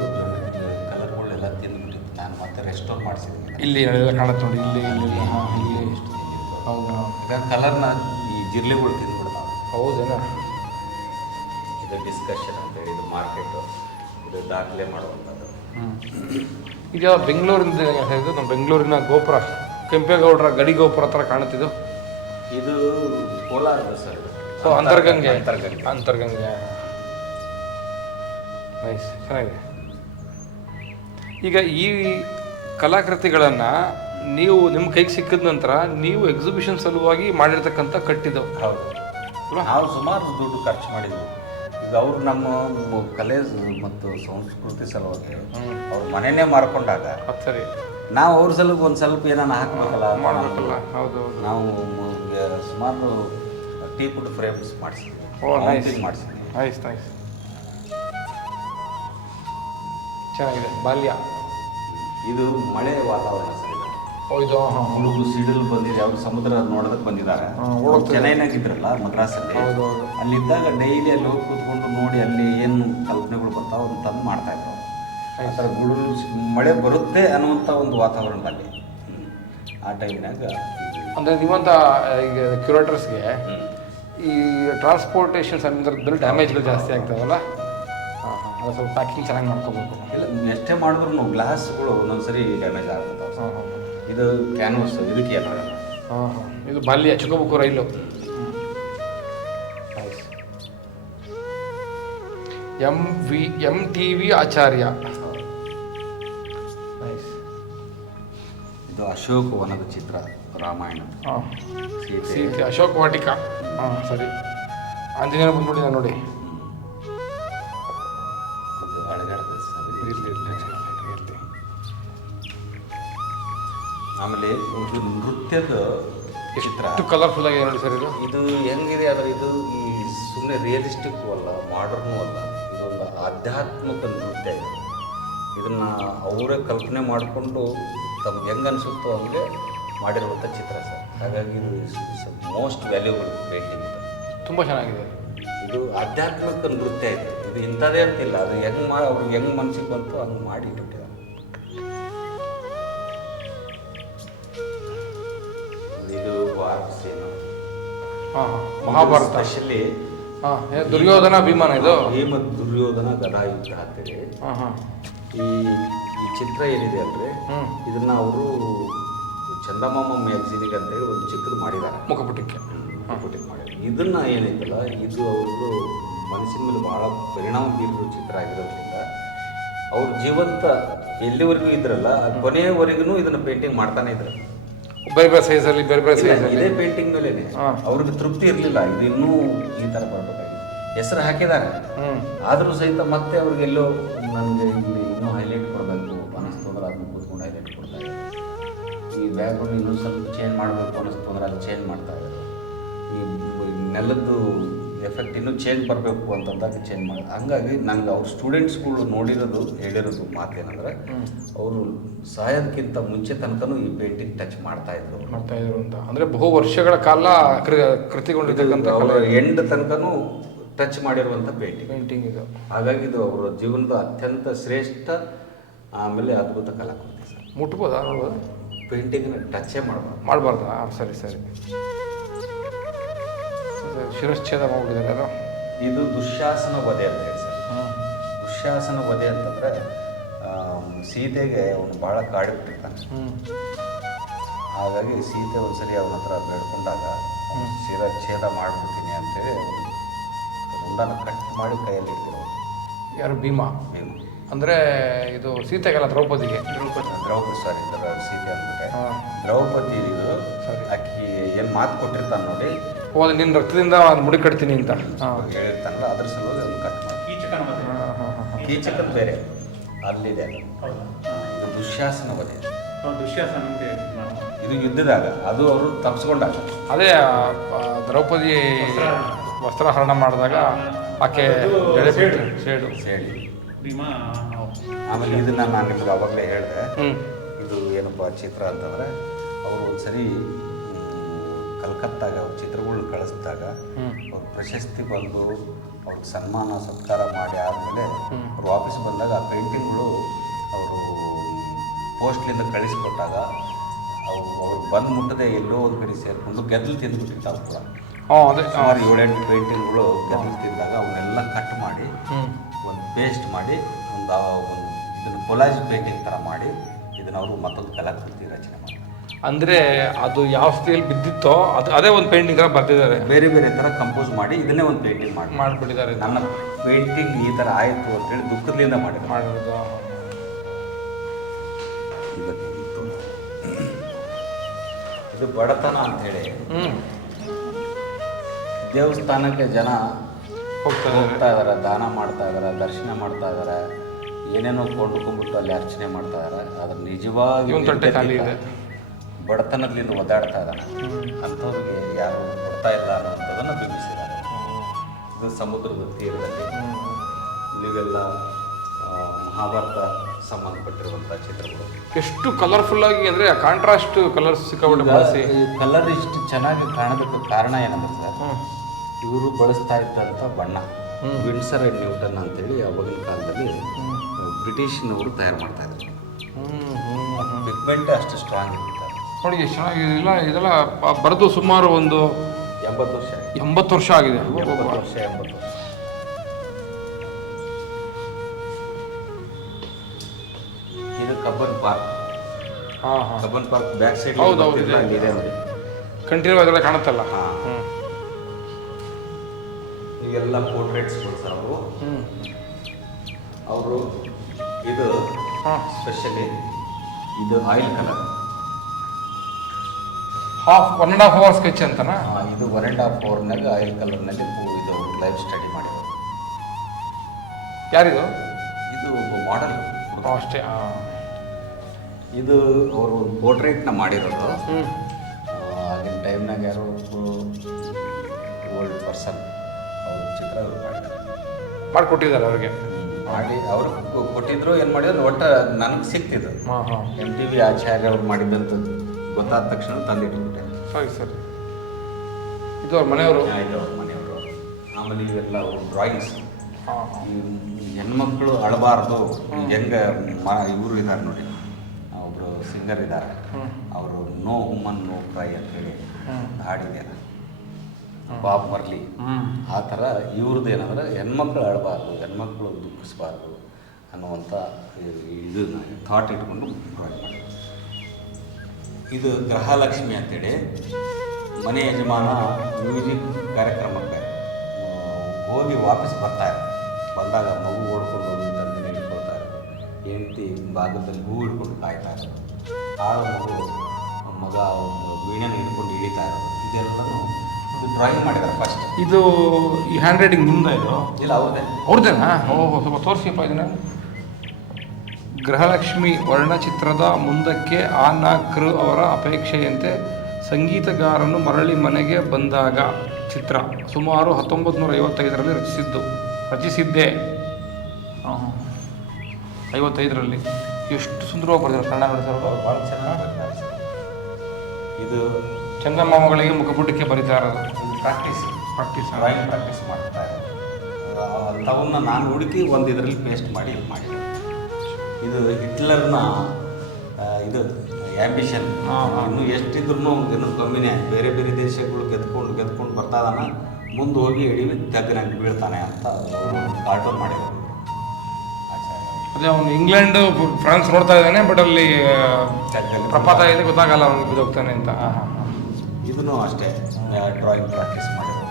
ಕಲರ್ಗಳೆಲ್ಲ ತಿಂದುಬಿಟ್ಟಿತ್ತು ನಾನು ಮತ್ತೆ ರೆಸ್ಟೋರ್ ಮಾಡಿಸಿದ್ದೀನಿ. ಇಲ್ಲಿ ಎಲ್ಲ ಕಾಣುತ್ತೆ ನೋಡಿ ಇಲ್ಲಿ ಇಲ್ಲಿ ಇಲ್ಲಿ. ಹೌದು. ಕಲರ್ನ ಈ ಜಿರ್ಲೆಗಳು ತಿಂದ್ಬಿಡ್ತಾವೆ. ಹೌದೇನಾ? ಇದು ಡಿಸ್ಕಷನ್ ಅಂತೇಳಿ ಇದು ಮಾರ್ಕೆಟು ಇದು ದಾಖಲೆ ಮಾಡುವಂಥದ್ದು. ಈಗ ಬೆಂಗಳೂರಿಂದ ಇದು ನಮ್ಮ ಬೆಂಗಳೂರಿನ ಗೋಪುರ ಕೆಂಪೇಗೌಡರ ಗಡಿ ಗೋಪುರ ಹತ್ರ ಕಾಣುತ್ತಿದ್ದು? ಇದು ಕೋಲಾರದ sir. So Antaragange. Antaragange. Antaragange. Nice ಚೆನ್ನಾಗಿದೆ. ಈಗ ಈ ಕಲಾಕೃತಿಗಳನ್ನು ನೀವು ನಿಮ್ಮ ಕೈಗೆ ಸಿಕ್ಕಿದ ನಂತರ ನೀವು ಎಕ್ಸಿಬಿಷನ್ ಸಲುವಾಗಿ ಮಾಡಿರ್ತಕ್ಕಂಥ ಕಟ್ಟಿದ್ದು ಹೌದು. ನಾವು ಸುಮಾರು ದುಡ್ಡು ಖರ್ಚು ಮಾಡಿದ್ವಿ. ಈಗ ಅವರು ನಮ್ಮ ಕಲೆ ಮತ್ತು ಸಂಸ್ಕೃತಿ ಸಲುವಾಗಿ ಅವ್ರ ಮನೆಯೇ ಮಾರ್ಕೊಂಡಾಗ ಸರಿ. ನಾವು ಅವ್ರ ಸಲುವಾಗಿ ಒಂದು ಸ್ವಲ್ಪ ಏನಾನ ಹಾಕ್ಬೇಕಲ್ಲ ಮಾಡಬೇಕಲ್ಲ. ಹೌದು ನಾವು ಸುಮಾರು ಟೀ ಪುಡ್ ಫ್ರೇಮ್ಸ್ ಮಾಡಿಸಿದ್ವಿ. ಮಾಡಿಸಿದ್ವಿ. ನೈಸ್ ನೈಸ್ ಚೆನ್ನಾಗಿದೆ. ಬಾಲ್ಯ. ಇದು ಮಳೆ ವಾತಾವರಣ ಸರ್. ಇದು. ಹಾಂ ಹುಡುಗರು ಸಿಡಿಲು ಬಂದಿದೆ. ಅವ್ರು ಸಮುದ್ರ ನೋಡೋದಕ್ಕೆ ಬಂದಿದ್ದಾರೆ. ಚೆನ್ನೈನಾಗ ಇದ್ರಲ್ಲ ಮದ್ರಾಸಲ್ಲಿ. ಅಲ್ಲಿದ್ದಾಗ ಡೈಲಿ ಅಲ್ಲಿ ಹೋಗಿ ಕೂತ್ಕೊಂಡು ನೋಡಿ ಅಲ್ಲಿ ಏನು ಕಲ್ಪನೆಗಳು ಬರ್ತಾವೆ ಅದನ್ನ ತಂದು ಮಾಡ್ತಾ ಇದ್ರು. ಆ ಥರ ಗುಡುಗು ಮಳೆ ಬರುತ್ತೆ ಅನ್ನುವಂಥ ಒಂದು ವಾತಾವರಣದಲ್ಲಿ. ಆ ಟೈಮ್ನಾಗ ಅಂದರೆ ನಿಮ್ಮಂಥ ಈಗ ಕ್ಯೂರೇಟರ್ಸ್ಗೆ ಈ ಟ್ರಾನ್ಸ್ಪೋರ್ಟೇಷನ್ ಸಂದರ್ಭದಲ್ಲಿ ಡ್ಯಾಮೇಜ್ಗಳು ಜಾಸ್ತಿ ಆಗ್ತಾವಲ್ಲ? ಹಾಂ ಹಾಂ. ಅದು ಸ್ವಲ್ಪ ಪ್ಯಾಕಿಂಗ್ ಚೆನ್ನಾಗಿ ಮಾಡ್ಕೋಬೇಕು. ಇಲ್ಲ ಎಷ್ಟೇ ಮಾಡಿದ್ರು ಗ್ಲಾಸ್ಗಳು ಒಂದೊಂದ್ಸರಿ ಡ್ಯಾಮೇಜ್ ಆಗುತ್ತೆ ಹಾಂ ಹಾಂ. ಇದು ಕ್ಯಾನ್ವಸ್ ಇದಕ್ಕೆ ಎಲ್ಲ ಹಾಂ ಹಾಂ. ಇದು ಬಾಲ್ಯ ಚಿಕ್ಕಬುಕ್ಕು ರೈಲು. M V M T V Acharya. ಇದು ಅಶೋಕ ವನದ ಚಿತ್ರ ರಾಮಾಯಣ. ಹಾಂ. ಸೀತೆ. ಸೀತೆ ಅಶೋಕ್ ವಾಟಿಕ. ಹಾಂ ಸರಿ. ಆಂಜನೇಯ ಬಂದ್ಬಿಟ್ಟಿದೆ ನೋಡಿ. ಆಮೇಲೆ ಒಂದು ನೃತ್ಯದ ಚಿತ್ರ. ಎಷ್ಟು ಕಲರ್ಫುಲ್ ಆಗಿ ನೋಡಿ ಸರ್ ಇದು. ಇದು ಹೆಂಗಿದೆ ಆದರೆ ಇದು ಈ ಸುಮ್ಮನೆ ರಿಯಲಿಸ್ಟಿಕ್ ಅಲ್ಲ ಮಾಡರ್ನು ಅಲ್ಲ. ಇದೊಂದು ಆಧ್ಯಾತ್ಮಿಕ ನೃತ್ಯ ಇದೆ. ಇದನ್ನು ಅವರೇ ಕಲ್ಪನೆ ಮಾಡಿಕೊಂಡು ತಮ್ಗೆ ಹೆಂಗೆ ಅನಿಸುತ್ತೋ ಹಂಗೆ ಮಾಡಿರುವಂಥ ಚಿತ್ರ ಸರ್. ಹಾಗಾಗಿ ಇದು ಮೋಸ್ಟ್ ವ್ಯಾಲ್ಯೂಬಲ್ ಪೇಂಟಿಂಗ್ ತುಂಬ ಚೆನ್ನಾಗಿದೆ. ಇದು ಆಧ್ಯಾತ್ಮಿಕ ನೃತ್ಯ ಇದೆ. ಇದು ಇಂಥದ್ದೇ ಅಂತಿಲ್ಲ. ಅದು ಹೆಂಗೆ ಮಾಡಿ ಅವ್ರಿಗೆ ಹೆಂಗೆ ಮನಸ್ಸಿಗೆ ಬಂತು ಹಂಗೆ ಮಾಡಿ ಮಹಾಭಾರತ. ಸ್ಪೆಷಲಿ ದುರ್ಯೋಧನ ಭೀಮನ ಇದು? ಭೀಮ ದುರ್ಯೋಧನ ಗದಾಯುದ್ಧ ಅಂತೇಳಿ ಹಾಂ ಹಾಂ. ಈ ಈ ಚಿತ್ರ ಏನಿದೆ ಅಂದ್ರೆ ಇದನ್ನ ಅವರು ಚಂದಮಾಮ ಮ್ಯಾಗ್ಝಿನಿಗೆ ಅಂತೇಳಿ ಒಂದು ಚಿಕ್ಕದು ಮಾಡಿದ್ದಾರೆ ಮುಖಪುಟಕ್ಕೆ. ಮುಖಪುಟಕ್ಕೆ ಮಾಡಿದ್ದಾರೆ ಇದನ್ನ ಏನೈತಲ್ಲ ಇದು ಅವ್ರದ್ದು ಮನಸ್ಸಿನ ಮೇಲೆ ಬಹಳ ಪರಿಣಾಮ ಬೀರುವ ಚಿತ್ರ ಆಗಿರೋದ್ರಿಂದ ಅವ್ರ ಜೀವಂತ ಎಲ್ಲಿವರೆಗೂ ಇದ್ರಲ್ಲ ಕೊನೆಯವರೆಗೂ ಇದನ್ನ ಪೇಂಟಿಂಗ್ ಮಾಡ್ತಾನೆ ಇದ್ರು. ಬೇರೆ ಬೇರೆ ಸೈಜಲ್ಲಿ ಬೇರೆ ಬೇರೆ ಸೈಜ್ ಸೈಜಲ್ಲಿ ಇದೇ ಪೇಂಟಿಂಗ್ ಮೇಲೆ. ಅವ್ರಿಗೆ ತೃಪ್ತಿ ಇರಲಿಲ್ಲ. ಇದು ಇನ್ನೂ ಈ ಥರ ಬರ್ಬೇಕಾಗಿತ್ತು ಹೆಸರು ಹಾಕಿದಾಗ ಆದರೂ ಸಹಿತ ಮತ್ತೆ ಅವ್ರಿಗೆಲ್ಲೋ ನನಗೆ ಇಲ್ಲಿ ಇನ್ನೂ ಹೈಲೈಟ್ ಕೊಡಬೇಕು ಅನಿಸ್ತು ಅಂದ್ರೆ ಅದನ್ನ ಕೂತ್ಕೊಂಡು ಹೈಲೈಟ್ ಕೊಡ್ತಾರೆ ಈ ಬ್ಯಾಕ್ಗ್ರೌಂಡ್ ಇನ್ನೂ ಸ್ವಲ್ಪ ಚೇಂಜ್ ಮಾಡಬೇಕು ಅನಿಸ್ತು ಅಂದ್ರೆ ಅಲ್ಲಿ ಚೇಂಜ್ ಮಾಡ್ತಾರೆ ಈ ನೆಲದ್ದು ಎಫೆಕ್ಟ್ ಇನ್ನೂ ಚೇಂಜ್ ಬರಬೇಕು ಅಂತಂದಾಗ ಚೇಂಜ್ ಮಾಡಿ. ಹಂಗಾಗಿ ನನಗೆ ಅವ್ರ ಸ್ಟೂಡೆಂಟ್ಸ್ಗಳು ನೋಡಿರೋದು ಹೇಳಿರೋದು ಮಾತೇನಂದ್ರೆ ಅವರು ಸಾಯೋದಕ್ಕಿಂತ ಮುಂಚೆ ತನಕನೂ ಈ ಪೇಂಟಿಂಗ್ ಟಚ್ ಮಾಡ್ತಾ ಇದ್ರು. ಮಾಡ್ತಾ ಇದ್ರು ಅಂತ. ಅಂದರೆ ಬಹು ವರ್ಷಗಳ ಕಾಲ ಕೃ- ಕೃತಿಗೊಂಡಿರ್ತಕ್ಕಂಥ ಅವರ ಎಂಡ್ ತನಕನೂ ಟಚ್ ಮಾಡಿರುವಂಥ ಪೇಂಟಿಂಗ್ ಪೇಂಟಿಂಗ್ ಇದು. ಹಾಗಾಗಿ ಇದು ಅವರ ಜೀವನದ ಅತ್ಯಂತ ಶ್ರೇಷ್ಠ ಆಮೇಲೆ ಅದ್ಭುತ ಕಲಾಕೃತಿ ಸರ್. ಮುಟ್ಬೋದಾ ನೋಡ್ಬೋದಾ? ಪೇಂಟಿಂಗ್ನ ಟಚ್ಚೇ ಮಾಡಬಾರ್ದು. ಮಾಡಬಾರ್ದಾ? ಸರಿ ಸರಿ. ಅದೇ ಶಿರಶ್ಛೇದ ಮಾಡ್ಬಿಟ್ಟಿದ್ದಾರೆ ಅದು. ಇದು ದುಶ್ಯಾಸನ ವಧೆ ಅಂತ ಹೇಳಿ ಸರ್. ಹ್ಞೂ ದುಶ್ಯಾಸನ ವಧೆ ಅಂತಂದ್ರೆ ಸೀತೆಗೆ ಅವನು ಭಾಳ ಕಾಡಿಬಿಟ್ಟಿರ್ತಾನೆ. ಹ್ಞೂ ಹಾಗಾಗಿ ಸೀತೆ ಒಂದ್ಸರಿ ಅವನ ಹತ್ರ ಬೇಡ್ಕೊಂಡಾಗ ಶಿರಚ್ಛೇದ ಮಾಡಿಬಿಡ್ತೀನಿ ಅಂತೇಳಿ ರುಂಡನ ಕಟ್ ಮಾಡಿ ಕೈಯಲ್ಲಿ ಇಟ್ಟಿರೋದು. ಯಾರು ಭೀಮಾ? ಭೀಮ. ಅಂದರೆ ಇದು ಸೀತೆಗೆಲ್ಲ ದ್ರೌಪದಿಗೆ? ದ್ರೌಪದಿ ಸಾರಿ ಸೀತೆ ಅಂದ್ಬಿಟ್ಟೆ. ದ್ರೌಪದಿ ಇದು ಸರಿ. ಆಕಿ ಏನು ಮಾತು ಕೊಟ್ಟಿರ್ತಾನೆ ನೋಡಿ ಅದು ನಿನ್ನ ರಕ್ತದಿಂದ ಒಂದು ಮುಡಿ ಕಟ್ತೀನಿ ಅಂತ. ಹಾಂ. ಹೇಳಿರ್ತಾನಲ್ಲ ಅದ್ರ ಸಲುವಾಗಿ ಅದನ್ನು ಕಟ್ ಮಾಡಿ. ಬೇರೆ. ಅಲ್ಲಿದೆ ಅದು. ಇದು ದುಶ್ಯಾಸನ ವಧೆ. ದುಶ್ಯಾಸನ ಇದು. ಯುದ್ಧದಾಗ ಅದು ಅವರು ತಪ್ಪಿಸ್ಕೊಂಡಾಗ ಅದೇ ಆ, ದ್ರೌಪದಿ ವಸ್ತ್ರಹರಣ. ಮಾಡಿದಾಗ ಆಕೆ ಎಳೆ ಬಿಟ್ಟು ಶೇಡು ಹೇಳಿ ಭೀಮಾ ಆಮೇಲೆ ಇದನ್ನ ನಾನು ನಿಮ್ಗೆ ಅವಾಗಲೇ ಹೇಳಿದೆ. ಹ್ಞೂ ಇದು ಏನಪ್ಪ ಚಿತ್ರ ಅಂತಂದ್ರೆ ಅವರು ಒಂದ್ಸರಿ ಕಲ್ಕತ್ತಾಗ ಅವ್ರ ಚಿತ್ರಗಳನ್ನ ಕಳಿಸಿದಾಗ ಅವ್ರ ಪ್ರಶಸ್ತಿ ಬಂದು ಅವ್ರಿಗೆ ಸನ್ಮಾನ ಸತ್ಕಾರ ಮಾಡಿ ಆದಮೇಲೆ ಅವ್ರು ವಾಪಸ್ ಬಂದಾಗ ಆ ಪೇಂಟಿಂಗ್ಗಳು ಅವರು ಪೋಸ್ಟ್ಲಿಂದ ಕಳಿಸ್ಕೊಟ್ಟಾಗ ಅವ್ರು ಅವ್ರು ಬಂದು ಮುಟ್ಟದೆ ಎಲ್ಲೋ ಒಂದು ಕಡೆ ಸೇರಿಕೊಂಡು ಗೆದ್ದಲು ತಿಂದ್ಬಿಟ್ಟಿರ್ತಾವೆ ಕೂಡ. ಸುಮಾರು ಏಳೆಂಟು ಪೇಂಟಿಂಗ್ಗಳು ಗೆದ್ದಲು ತಿಂದಾಗ ಅವನ್ನೆಲ್ಲ ಕಟ್ ಮಾಡಿ ಒಂದು ಪೇಸ್ಟ್ ಮಾಡಿ ಒಂದು ಒಂದು ಇದನ್ನು ಕೊಲಾಜ್ ಪೇಂಟಿಂಗ್ ಥರ ಮಾಡಿ ಇದನ್ನು ಅವರು ಮತ್ತೊಂದು ಕಲಾಕೃತಿ ರಚನೆ ಮಾಡ್ತಾರೆ. ಅಂದರೆ ಅದು ಯಾವ ಸ್ಥಿತಿಯಲ್ಲಿ ಬಿದ್ದಿತ್ತೋ ಅದು ಅದೇ ಒಂದು ಪೇಂಟಿಂಗ್ ಬರ್ತಿದ್ದಾರೆ. ಬೇರೆ ಬೇರೆ ಥರ ಕಂಪೋಸ್ ಮಾಡಿ ಇದನ್ನೇ ಒಂದು ಪೇಂಟಿಂಗ್ ಮಾಡಿ. ಮಾಡಿಬಿಟ್ಟಿದ್ದಾರೆ. ನನ್ನ ಪೇಂಟಿಂಗ್ ಈ ಥರ ಆಯಿತು ಅಂತೇಳಿ ದುಃಖದಿಂದ ಮಾಡಿ ಮಾಡಿರೋದು ಇದು. ಬಡತನ ಅಂತ ಹೇಳಿ. ದೇವಸ್ಥಾನಕ್ಕೆ ಜನ ಹೋಗ್ತಾರೆ. ಹೋಗ್ತಾ ಇದ್ದಾರೆ ದಾನ ಮಾಡ್ತಾ ಇದ್ದಾರೆ ದರ್ಶನ ಮಾಡ್ತಾ ಇದ್ದಾರೆ ಏನೇನೋ ಕೊಂಡ್ಕೊಂಡ್ಬಿಟ್ಟು ಅಲ್ಲಿ ಅರ್ಚನೆ ಮಾಡ್ತಾ ಇದಾರೆ. ಅದ್ರ ನಿಜವಾಗಿ ಬಡತನದಿಂದ ಒದ್ದಾಡ್ತಾ ಇದ್ದಾನೆ. ಅಂಥವ್ರಿಗೆ ಯಾರು ಕೊಡ್ತಾ ಇಲ್ಲ ಅನ್ನೋಂಥದ್ದನ್ನು ಬಿಂಬಿಸಿದ್ದಾರೆ. ಇದು ಸಮುದ್ರದ ತೀರದಲ್ಲಿ ನೀವೆಲ್ಲ ಮಹಾಭಾರತ ಸಂಬಂಧಪಟ್ಟಿರುವಂಥ ಚಿತ್ರಗಳು. ಎಷ್ಟು ಕಲರ್ಫುಲ್ ಆಗಿ ಅಂದರೆ ಕಾಂಟ್ರಾಸ್ಟ್ ಕಲರ್ಸ್ ಸಿಕ್ಕಾಬಿಟ್ಟು ಬಳಸಿ. ಕಲರ್ ಇಷ್ಟು ಚೆನ್ನಾಗಿ ಕಾಣೋದಕ್ಕೆ ಕಾರಣ ಏನಂದ್ರೆ ಸರ್ ಇವರು ಬಳಸ್ತಾ ಇದ್ದಂಥ ಬಣ್ಣ ವಿನ್ಸರ್ ಅಂಡ್ ನ್ಯೂಟನ್ ಅಂತೇಳಿ ಅವಾಗಿನ ಕಾಲದಲ್ಲಿ ಬ್ರಿಟಿಷ್ನವರು ತಯಾರು ಮಾಡ್ತಾ ಇದ್ರು. ಹ್ಞೂ ಹ್ಞೂ ಪಿಗ್ಮೆಂಟ್ ಅಷ್ಟು ಸ್ಟ್ರಾಂಗ್ ಇರುತ್ತೆ ನೋಡಿ ಎಷ್ಟು ಚೆನ್ನಾಗಿಲ್ಲ ಇದೆಲ್ಲ ಬರೆದು ಸುಮಾರು ಒಂದು ಎಂಬತ್ತು ವರ್ಷ. ಎಂಬತ್ತು ವರ್ಷ ಆಗಿದೆ. ಎಂಬತ್ತು ವರ್ಷ ಎಂಬತ್ತು ವರ್ಷ. ಇದು ಕಬ್ಬನ್ ಪಾರ್ಕ್. ಹಾಂ ಹಾಂ. ಕಬ್ಬನ್ ಪಾರ್ಕ್ ಬ್ಯಾಕ್ ಸೈಡ್ ಹೌದು, ಹೌದು, ಇದೆ. ಇದೆ. ನೋಡಿ ಕಂಟಿನ್ಯೂ ಅದೆಲ್ಲ ಕಾಣುತ್ತಲ್ಲ? ಹಾಂ. ಇವೆಲ್ಲ ಪೋರ್ಟ್ರೇಟ್ಸ್ಗಳು ಅವರು. ಅವರು ಇದು ಸ್ಪೆಷಲಿ ಇದು oil colour half one and half hour sketch ಅಂತನಾ? ಇದು ಒನ್ ಆ್ಯಂಡ್ ಹಾಫ್ ಅವರ್ನಾಗ ಆಯಿಲ್ ಕಲರ್ನಲ್ಲಿ ಇದು ಲೈಫ್ ಸ್ಟಡಿ ಮಾಡಿರೋದು ಯಾರಿದು? ಇದು ಮಾಡಲ್ ಅಷ್ಟೇ ಇದು ಅವರು ಪೋರ್ಟ್ರೇಟ್ನ ಮಾಡಿರೋದು. ಆಗಿನ ಟೈಮ್ನಾಗ ಯಾರೋ ಓಲ್ಡ್ ಪರ್ಸನ್ ಅವ್ರ ಚಿತ್ರ ಮಾಡಿದ್ದಾರೆ ಮಾಡಿಕೊಟ್ಟಿದ್ದಾರೆ ಅವ್ರಿಗೆ. ಮಾಡಿ ಅವರು ಕೊಟ್ಟಿದ್ರು ಏನು ಮಾಡಿದ್ರು ಒಟ್ಟು ನನಗೆ ಸಿಕ್ತಿದ್ದು. ಹಾಂ ಹಾಂ. ಎಂ ಟಿ ವಿ ಆಚಾರ್ಯ ಅವ್ರು ಮಾಡಿದ್ದಂತ ಗೊತ್ತಾದ ತಕ್ಷಣ ತಂದಿಟ್ಬಿಟ್ಟೆ ಸರಿ ಸರಿ. ಇದು ಅವ್ರ ಮನೆಯವರು? ಆಯ್ತು ಅವ್ರ ಮನೆಯವರು. ಆಮೇಲೆ ಇವೆಲ್ಲ ಡ್ರಾಯಿಂಗ್ಸ್ ಹಾಂ ಹೆಣ್ಮಕ್ಳು ಅಳಬಾರ್ದು. ಹೆಂಗೆ ಮ ಇವರು ಇದ್ದಾರೆ ನೋಡಿ. ಒಬ್ಬರು ಸಿಂಗರ್ ಇದ್ದಾರೆ ಅವರು ನೋ ಹುಮನ್ ನೋ ಕ್ರೈ ಅಂತೇಳಿ ಹೇಳಿ ಹಾಡಿದೆ ಬಾಬ್ ಮರ್ಲಿ. ಆ ಥರ ಇವ್ರದ್ದು ಏನಂದ್ರೆ ಹೆಣ್ಮಕ್ಳು ಅಳಬಾರ್ದು ಹೆಣ್ಮಕ್ಳು ದುಃಖಿಸಬಾರ್ದು ಅನ್ನುವಂಥ ಇದನ್ನ ಥಾಟ್ ಇಟ್ಕೊಂಡು ಡ್ರಾಯಿಂಗ್ ಮಾಡಿದ್ರು ಇದು ಗೃಹಲಕ್ಷ್ಮಿ ಅಂತೇಳಿ. ಮನೆ ಯಜಮಾನ ಮ್ಯೂಸಿಕ್ ಕಾರ್ಯಕ್ರಮಕ್ಕೆ ಹೋಗಿ ವಾಪಸ್ ಬರ್ತಾರೆ ಬಂದಾಗ ಮಗು ಓಡ್ಕೊಂಡು ಹೋಗಿ ತಂದೆ ಇಟ್ಕೊಳ್ತಾರೆ. ಹೆಂಡತಿ ಭಾಗದಲ್ಲಿ ಹೂ ಹಿಡ್ಕೊಂಡು ಕಾಯ್ತಾ ಇರೋದು ಆಳ ಮಗು ಮಗ ವೀಣೆನ ಹಿಡ್ಕೊಂಡು ಇಳಿತಾ ಇರೋದು. ಇದೆಲ್ಲನೂ ಇದು ಡ್ರಾಯಿಂಗ್ ಮಾಡಿದ್ದಾರೆ ಫಸ್ಟ್ ಇದು ಈ ಹ್ಯಾಂಡ್ ರೈಟಿಂಗ್ ನಿಮ್ದ ಇದು? ಇಲ್ಲ ಅವ್ರದ್ದೇ. ಅವ್ರದ್ದೇನಾ? ಓಹೋ ಸ್ವಲ್ಪ ತೋರಿಸಿಯಪ್ಪ ಇದನ್ನ. ಗೃಹಲಕ್ಷ್ಮಿ ವರ್ಣಚಿತ್ರದ ಮುಂದಕ್ಕೆ ಆ ಕೃ ಅವರ ಅಪೇಕ್ಷೆಯಂತೆ ಸಂಗೀತಗಾರನು ಮರಳಿ ಮನೆಗೆ ಬಂದಾಗ ಚಿತ್ರ ಸುಮಾರು ಹತ್ತೊಂಬತ್ತು ನೂರ ಐವತ್ತೈದರಲ್ಲಿ ರಚಿಸಿದ್ದು ರಚಿಸಿದ್ದೆ. ಐವತ್ತೈದರಲ್ಲಿ. ಎಷ್ಟು ಸುಂದರವಾಗಿ ಬರೆದಿರೋ ಕನ್ನಡ ಭಾಳ ಚೆನ್ನಾಗಿ ಇದು ಚಂದಮಾಮಗಳಿಗೆ ಮುಖಪುಟಕ್ಕೆ ಬರೀತಾ ಇರೋದು ಪ್ರಾಕ್ಟೀಸ್ ಪ್ರಾಕ್ಟೀಸ್ ಡ್ರಾಯಿಂಗ್ ಪ್ರಾಕ್ಟೀಸ್ ಮಾಡ್ತಾ ಇರೋದು ಅಂಥವನ್ನ ನಾನು ಹುಡುಕಿ ಒಂದು ಇದರಲ್ಲಿ ಪೇಸ್ಟ್ ಮಾಡಿ ಇದು ಮಾಡಿದೆ ಇದು ಹಿಟ್ಲರ್ನ ಇದು ಆ್ಯಂಬಿಷನ್ ಇನ್ನೂ ಎಷ್ಟಿದ್ರೂ ಇನ್ನು ಕಮ್ಮಿನೇ. ಬೇರೆ ಬೇರೆ ದೇಶಗಳು ಗೆದ್ಕೊಂಡು ಗೆದ್ಕೊಂಡು ಬರ್ತಾದಾನ ಮುಂದೆ ಹೋಗಿ ಇಡೀ ತಗ್ಗಿನಾಗ ಬೀಳ್ತಾನೆ ಅಂತ ಕಾರ್ಟೂನ್ ಮಾಡಿದ್ರು ಅದೇ ಅವನು ಇಂಗ್ಲೆಂಡ್ ಫ್ರಾನ್ಸ್ ನೋಡ್ತಾ ಇದ್ದಾನೆ ಬಟ್ ಅಲ್ಲಿ ಪ್ರಪಾತ ಇದೆ ಗೊತ್ತಾಗಲ್ಲ ಅವನಿಗೆ ಬಿದ್ದೋಗ್ತಾನೆ ಅಂತ. ಇದನ್ನು ಅಷ್ಟೇ ಡ್ರಾಯಿಂಗ್ ಪ್ರಾಕ್ಟೀಸ್ ಮಾಡಿದ್ರು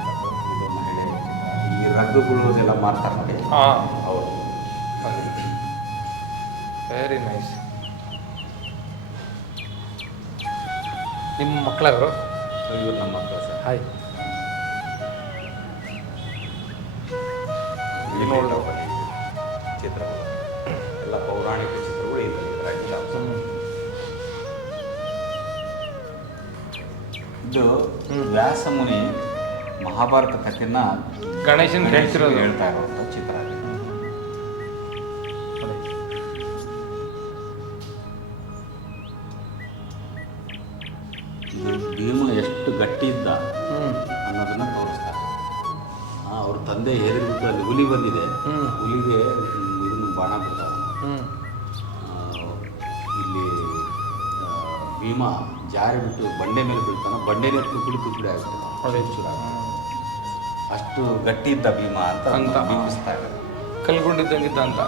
ಈ ರಗ್ಗುಗಳು ಎಲ್ಲ ಮಾಡ್ತಾರೆ ಹೌದು. ವೆರಿ ನೈಸ್ ನಿಮ್ಮ ಮಕ್ಕಳವರು ಇವರು ನಮ್ಮ ಮಕ್ಕಳು ಸರ್. ಹಾಯ್ ಒಳ್ಳೆ ಚಿತ್ರಗಳು. ಎಲ್ಲ ಪೌರಾಣಿಕ ಚಿತ್ರಗಳು ಇದೆ ಇದರಾಗಿಲ್ಲ ಇದು ವ್ಯಾಸ ಮುನಿ ಮಹಾಭಾರತ ಕಥೆನ ಗಣೇಶನ್ ಹೇಳ್ತಿರೋದು. ಹೇಳ್ತಾ ಇರುವಂಥ ತಂದೆ ಹೆದರ್ಬಿಟ್ಟು ಅಲ್ಲಿ ಹುಲಿ ಬಂದಿದೆ. ಹುಲಿಗೆ ಇದನ್ನು ಬಾಣ ಬಿಡ್ತಾರೆ ಹ್ಮ್. ಇಲ್ಲಿ ಭೀಮಾ ಜಾರಿ ಬಿಟ್ಟು ಬಂಡೆ ಮೇಲೆ ಬೀಳ್ತಾನೆ. ಬಂಡೆ ನಿತ್ತು ಕುಡಿ ಆಗ್ತಾನೆ. ಅಷ್ಟು ಗಟ್ಟಿ ಇದ್ದ ಭೀಮ ಅಂತ ಅಂತ. ಬಿಂಬಿಸ್ತಾ ಇದ್ದಾರೆ. ಕಲ್ಕೊಂಡಿದ್ದಂಗಿದ್ದ ಅಂತ.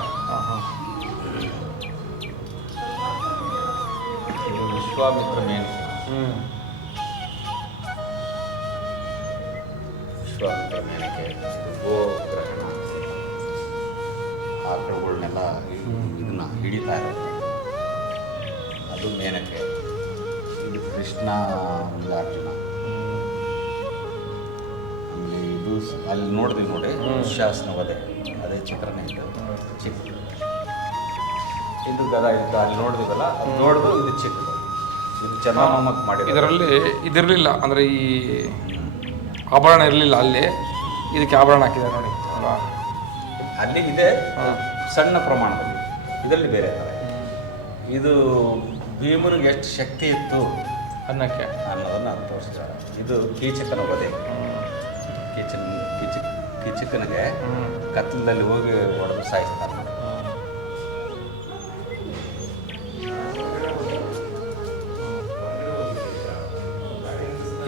ವಿಶ್ವಾಮಿತ್ರ ಮೇನು. ಹ್ಮ್. ವಿಶ್ವಾಮಿತ್ರ ಮೇನಕ್ಕೆ ಗೋಗ್ರಹಣ ಆಕಳುಗಳನ್ನೆಲ್ಲ ಇದನ್ನ ಹಿಡಿತಾ ಇರೋದು ಅದು ಮೇನಕ್ಕೆ ಇದು ಕೃಷ್ಣ ಒಂದು ಅರ್ಜುನ ಇದು ಅಲ್ಲಿ ನೋಡಿದ್ವಿ ನೋಡಿ ಶಾಸನ ವಧೆ. ಅದೇ ಚಿತ್ರನೇ ಇತ್ತು ಚಿಕ್ಕ. ಇದು ಗದ ಇತ್ತು ಅಲ್ಲಿ ನೋಡಿದ್ವಲ್ಲ ಅದು ನೋಡಿದ್ರು ಇದು ಚಿಕ್ಕ. ಇದು ಚೆನ್ನಾಗಿ ಮಾಡಿದ್ರು ಇದರಲ್ಲಿ ಇದಿರಲಿಲ್ಲ ಅಂದರೆ ಈ ಆಭರಣ ಇರಲಿಲ್ಲ ಅಲ್ಲಿ. ಇದಕ್ಕೆ ಆಭರಣ ಹಾಕಿದೆ ನೋಡಿ ಅಲ್ವಾ? ಅಲ್ಲಿ ಇದೆ ಸಣ್ಣ ಪ್ರಮಾಣದಲ್ಲಿ. ಇದರಲ್ಲಿ ಬೇರೆ ಇದೆ. ಭೀಮನಿಗೆ ಎಷ್ಟು ಶಕ್ತಿ ಇತ್ತು ಅನ್ನಕ್ಕೆ. ಅನ್ನೋದನ್ನು ತೋರಿಸ್ತಾರೆ ಇದು ಕೀಚಕನ ಬದೆ. ಕೀಚನ್ ಕೀಚ ಕೀಚಕನಿಗೆ ಕತ್ಲಲ್ಲಿ ಕತ್ತಲಲ್ಲಿ ಹೋಗಿ ಹೊಡೆದು ಸಾಯಿಸ್ತಾರೆ.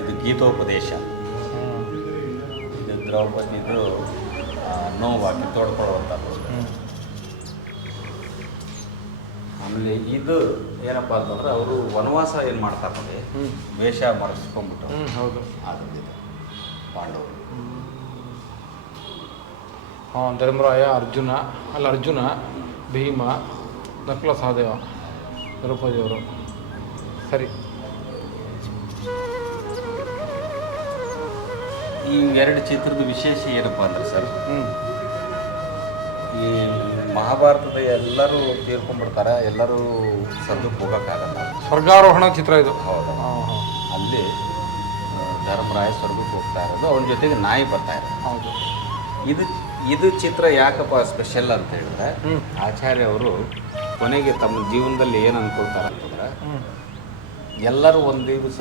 ಇದು ಗೀತೋಪದೇಶ. ಆ, ನೋವಾಗಿ ತೋಡ್ಕೊಳ್ಳುವಂಥದ್ದು ಆಮೇಲೆ ಇದು ಏನಪ್ಪ ಅಂತಂದ್ರೆ ಅವರು ವನವಾಸ ಏನು ಮಾಡ್ತಾರೆ. ವೇಷ ಮರೆಸ್ಕೊಂಡ್ಬಿಟ್ಟು ಹ್ಞೂ ಹೌದು. ಆಗುತ್ತೆ ಪಾಂಡವರು. ಹಾಂ ಧರ್ಮರಾಯ ಅರ್ಜುನ ಅಲ್ಲ ಅರ್ಜುನ ಭೀಮ ನಕುಲ ಸಹದೇವ ದ್ರೌಪದಿಯವರು. ಸರಿ. ಈ ಎರಡು ಚಿತ್ರದ ವಿಶೇಷ ಏನಪ್ಪ ಅಂದ್ರೆ ಸರ್ ಈ ಮಹಾಭಾರತದ ಎಲ್ಲರೂ ತೀರ್ಕೊಂಡ್ಬಿಡ್ತಾರೆ? ಎಲ್ಲರೂ ಸದ್ಯಕ್ಕೆ ಹೋಗೋಕ್ಕಾಗಲ್ಲ? ಸ್ವರ್ಗಾರೋಹಣ ಚಿತ್ರ ಇದು. ಹೌದು. ಅಲ್ಲಿ ಧರ್ಮರಾಯ ಸ್ವರ್ಗಕ್ಕೆ ಹೋಗ್ತಾ ಇರೋದು ಅವನ ಜೊತೆಗೆ ನಾಯಿ ಬರ್ತಾ ಇರೋದು ಹೌದು. ಇದು ಇದು ಚಿತ್ರ ಯಾಕಪ್ಪ ಸ್ಪೆಷಲ್ ಅಂತ ಹೇಳಿದ್ರೆ ಆಚಾರ್ಯ ಅವರು ಕೊನೆಗೆ ತಮ್ಮ ಜೀವನದಲ್ಲಿ ಏನು ಅನ್ಕೊಳ್ತಾರೆ ಅಂತಂದ್ರೆ ಎಲ್ಲರೂ ಒಂದು ದಿವಸ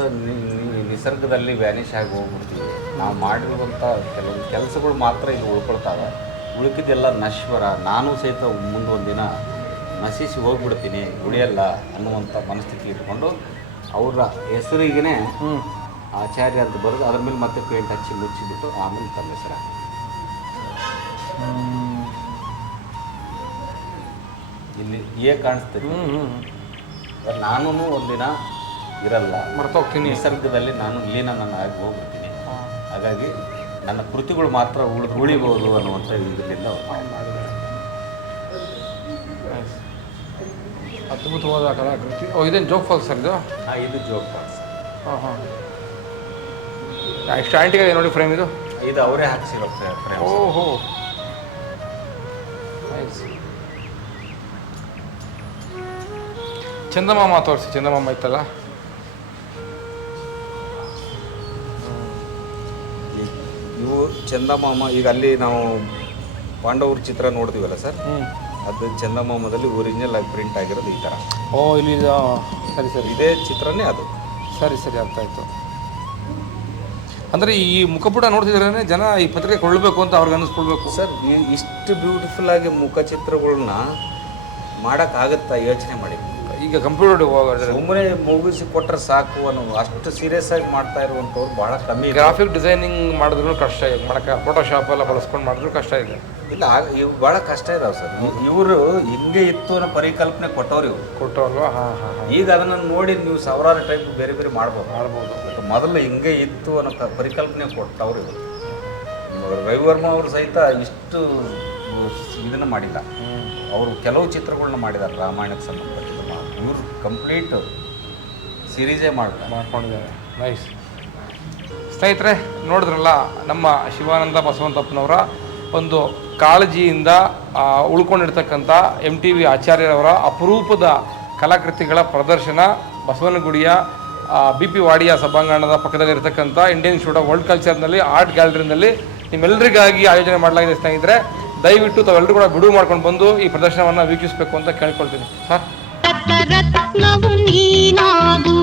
ನಿಸರ್ಗದಲ್ಲಿ ವ್ಯಾನಿಷ್ ಆಗಿ ಹೋಗ್ಬಿಡ್ತೀವಿ. ನಾವು ಮಾಡಿರುವಂಥ ಕೆಲವು ಕೆಲಸಗಳು ಮಾತ್ರ ಇಲ್ಲಿ ಉಳ್ಕೊಳ್ತಾವೆ. ಉಳುಕಿದ್ದೆಲ್ಲ ನಶ್ವರ. ನಾನು ಸಹಿತ ಮುಂದೊಂದು ದಿನ ನಶಿಸಿ ಹೋಗ್ಬಿಡ್ತೀನಿ ಉಳಿಯಲ್ಲ ಅನ್ನುವಂಥ ಮನಸ್ಥಿತಿ ಇಟ್ಕೊಂಡು ಅವರ ಹೆಸರಿಗೇ ಆಚಾರ್ಯ ಅಂತ ಬರೆದು ಅದ್ರ ಮೇಲೆ ಮತ್ತೆ ಪೇಂಟ್ ಹಚ್ಚಿ ಮುಚ್ಚಿಬಿಟ್ಟು ಆಮೇಲೆ ತಮ್ಮ ಹೆಸರ. ಇಲ್ಲಿ ಏ ಕಾಣಿಸ್ತದೆ. ಹ್ಞೂ ನಾನು ಒಂದಿನ ಇರಲ್ಲ. ಮರ್ತೋಗ್ತೀನಿ. ನಿಸರ್ಗದಲ್ಲಿ ನಾನು ಲೀನ ನಾನು ಆಗಿ ಹೋಗ್ಬಿಡ್ತೀನಿ. ಹಾಗಾಗಿ ನನ್ನ ಕೃತಿಗಳು ಮಾತ್ರ ಉಳಿ ಉಳಿಬೋದು ಅನ್ನುವಂಥ ಇದರಿಂದ. ಅದ್ಭುತವಾದ ಕಲಾಕೃತಿ ಓ ಇದೇನು ಜೋಗ್ ಫಾಲ್ಸ್ ಸರ್ ಇದು? ಹಾಂ ಇದು ಜೋಗ್ ಫಾಲ್ಸ್. ಹಾಂ ಹಾಂ. ಎಷ್ಟು ಆಂಟಿಗೆ ನೋಡಿ ಫ್ರೇಮ್ ಇದು. ಇದು ಅವರೇ ಹಾಕ್ಸಿರೋ ಫ್ರೇಮ್ ಓಹೋ. ಚಂದಮಾಮ ತೋರಿಸಿ ಚಂದಮಾಮ ಇತ್ತಲ್ಲ? ಇವು ಚಂದಮಾಮ ಈಗ ಅಲ್ಲಿ ನಾವು ಪಾಂಡವ್ರ ಚಿತ್ರ ನೋಡ್ತೀವಲ್ಲ ಸರ್? ಅದು ಚಂದಮಾಮದಲ್ಲಿ ಒರಿಜಿನಲ್ ಆಗಿ ಪ್ರಿಂಟ್ ಆಗಿರೋದು ಈ ಥರ ಓ ಇಲ್ಲಿ ಸರಿ ಸರಿ. ಇದೇ ಚಿತ್ರನೇ ಅದು. ಸರಿ ಸರಿ ಅರ್ಥ ಆಯಿತು ಅಂದರೆ ಈ ಮುಖಪುಟ ನೋಡ್ತಿದ್ರೆ ಜನ ಈ ಪತ್ರಿಕೆ ಕೊಳ್ಳಬೇಕು ಅಂತ ಅವ್ರಿಗೆ ಅನ್ನಿಸ್ಕೊಳ್ಬೇಕು. ಸರ್ ಇಷ್ಟು ಬ್ಯೂಟಿಫುಲ್ ಆಗಿ ಮುಖಚಿತ್ರಗಳನ್ನ ಮಾಡೋಕ್ಕಾಗತ್ತಾ ಯೋಚನೆ ಮಾಡಿ? ಈಗ ಕಂಪ್ಯೂಟರ್ ಸುಮ್ಮನೆ ಮುಗಿಸಿ ಕೊಟ್ಟರೆ ಸಾಕು ಅನ್ನೋ ಅಷ್ಟು ಸೀರಿಯಸ್ ಆಗಿ ಮಾಡ್ತಾ ಇರುವಂಥವ್ರು ಭಾಳ ಕಮ್ಮಿ ಗ್ರಾಫಿಕ್ ಡಿಸೈನಿಂಗ್ ಮಾಡಿದ್ರು ಕಷ್ಟ ಇದೆ. ಮಾಡಕ್ಕೆ ಫೋಟೋಶಾಪ್ ಎಲ್ಲ ಬಳಸ್ಕೊಂಡು ಮಾಡಿದ್ರು ಕಷ್ಟ ಇದೆ. ಇಲ್ಲ ಇವು ಭಾಳ ಕಷ್ಟ ಇದಾವೆ ಸರ್. ಇವರು ಹಿಂಗೆ ಇತ್ತು ಅನ್ನೋ ಪರಿಕಲ್ಪನೆ ಕೊಟ್ಟವ್ರು ಇವರು. ಕೊಟ್ಟವ್ರು ಹಾಂ ಹಾಂ ಈಗ ಅದನ್ನು ನೋಡಿ ನೀವು ಸಾವಿರಾರು ಟೈಪ್ ಬೇರೆ ಬೇರೆ ಮಾಡ್ಬೋದು. ಮಾಡ್ಬೋದು. ಮೊದಲು ಹಿಂಗೆ ಇತ್ತು ಅನ್ನೋ ಪರಿಕಲ್ಪನೆ ಕೊಟ್ಟವ್ರು ಇವರು. ರವಿವರ್ಮ ಅವರು ಸಹಿತ ಇಷ್ಟು ಇದನ್ನು ಮಾಡಿಲ್ಲ. ಅವರು ಕೆಲವು ಚಿತ್ರಗಳನ್ನ ಮಾಡಿದ್ದಾರೆ ರಾಮಾಯಣಕ್ಕೆ ಸಂಬಂಧಪಟ್ಟಿದ್ದು ಇವರು ಕಂಪ್ಲೀಟ್ ಸೀರೀಸೇ ಮಾಡ್ತಾರೆ. ಮಾಡ್ಕೊಂಡಿದ್ದಾರೆ. ನೈಸ್ ಸ್ನೇಹಿತರೆ, ನೋಡಿದ್ರಲ್ಲ, ನಮ್ಮ ಶಿವಾನಂದ ಬಸವಂತಪ್ಪನವರ ಒಂದು ಕಾಳಜಿಯಿಂದ ಉಳ್ಕೊಂಡಿರ್ತಕ್ಕಂಥ ಎಂ ಟಿ ವಿ ಆಚಾರ್ಯರವರ ಅಪರೂಪದ ಕಲಾಕೃತಿಗಳ ಪ್ರದರ್ಶನ ಬಸವನಗುಡಿಯ ಬಿ ಪಿ ವಾಡಿಯ ಸಭಾಂಗಣದ ಪಕ್ಕದಲ್ಲಿರ್ತಕ್ಕಂಥ ಇಂಡಿಯನ್ ಇನ್ಸ್ಟಿಟ್ಯೂಟ್ ಆಫ್ ವರ್ಲ್ಡ್ ಕಲ್ಚರ್ನಲ್ಲಿ ಆರ್ಟ್ ಗ್ಯಾಲರಿನಲ್ಲಿ ನಿಮ್ಮೆಲ್ಲರಿಗಾಗಿ ಆಯೋಜನೆ ಮಾಡಲಾಗಿದೆ ಸ್ನೇಹಿತರೆ. ದಯವಿಟ್ಟು ತಾವೆಲ್ಲರೂ ಕೂಡ ಬಿಡುವು ಮಾಡ್ಕೊಂಡು ಬಂದು ಈ ಪ್ರದರ್ಶನವನ್ನು ವೀಕ್ಷಿಸಬೇಕು ಅಂತ ಕೇಳ್ಕೊಳ್ತೀನಿ. ಸರ್? ರತ್ನವು ನೀನಾಗು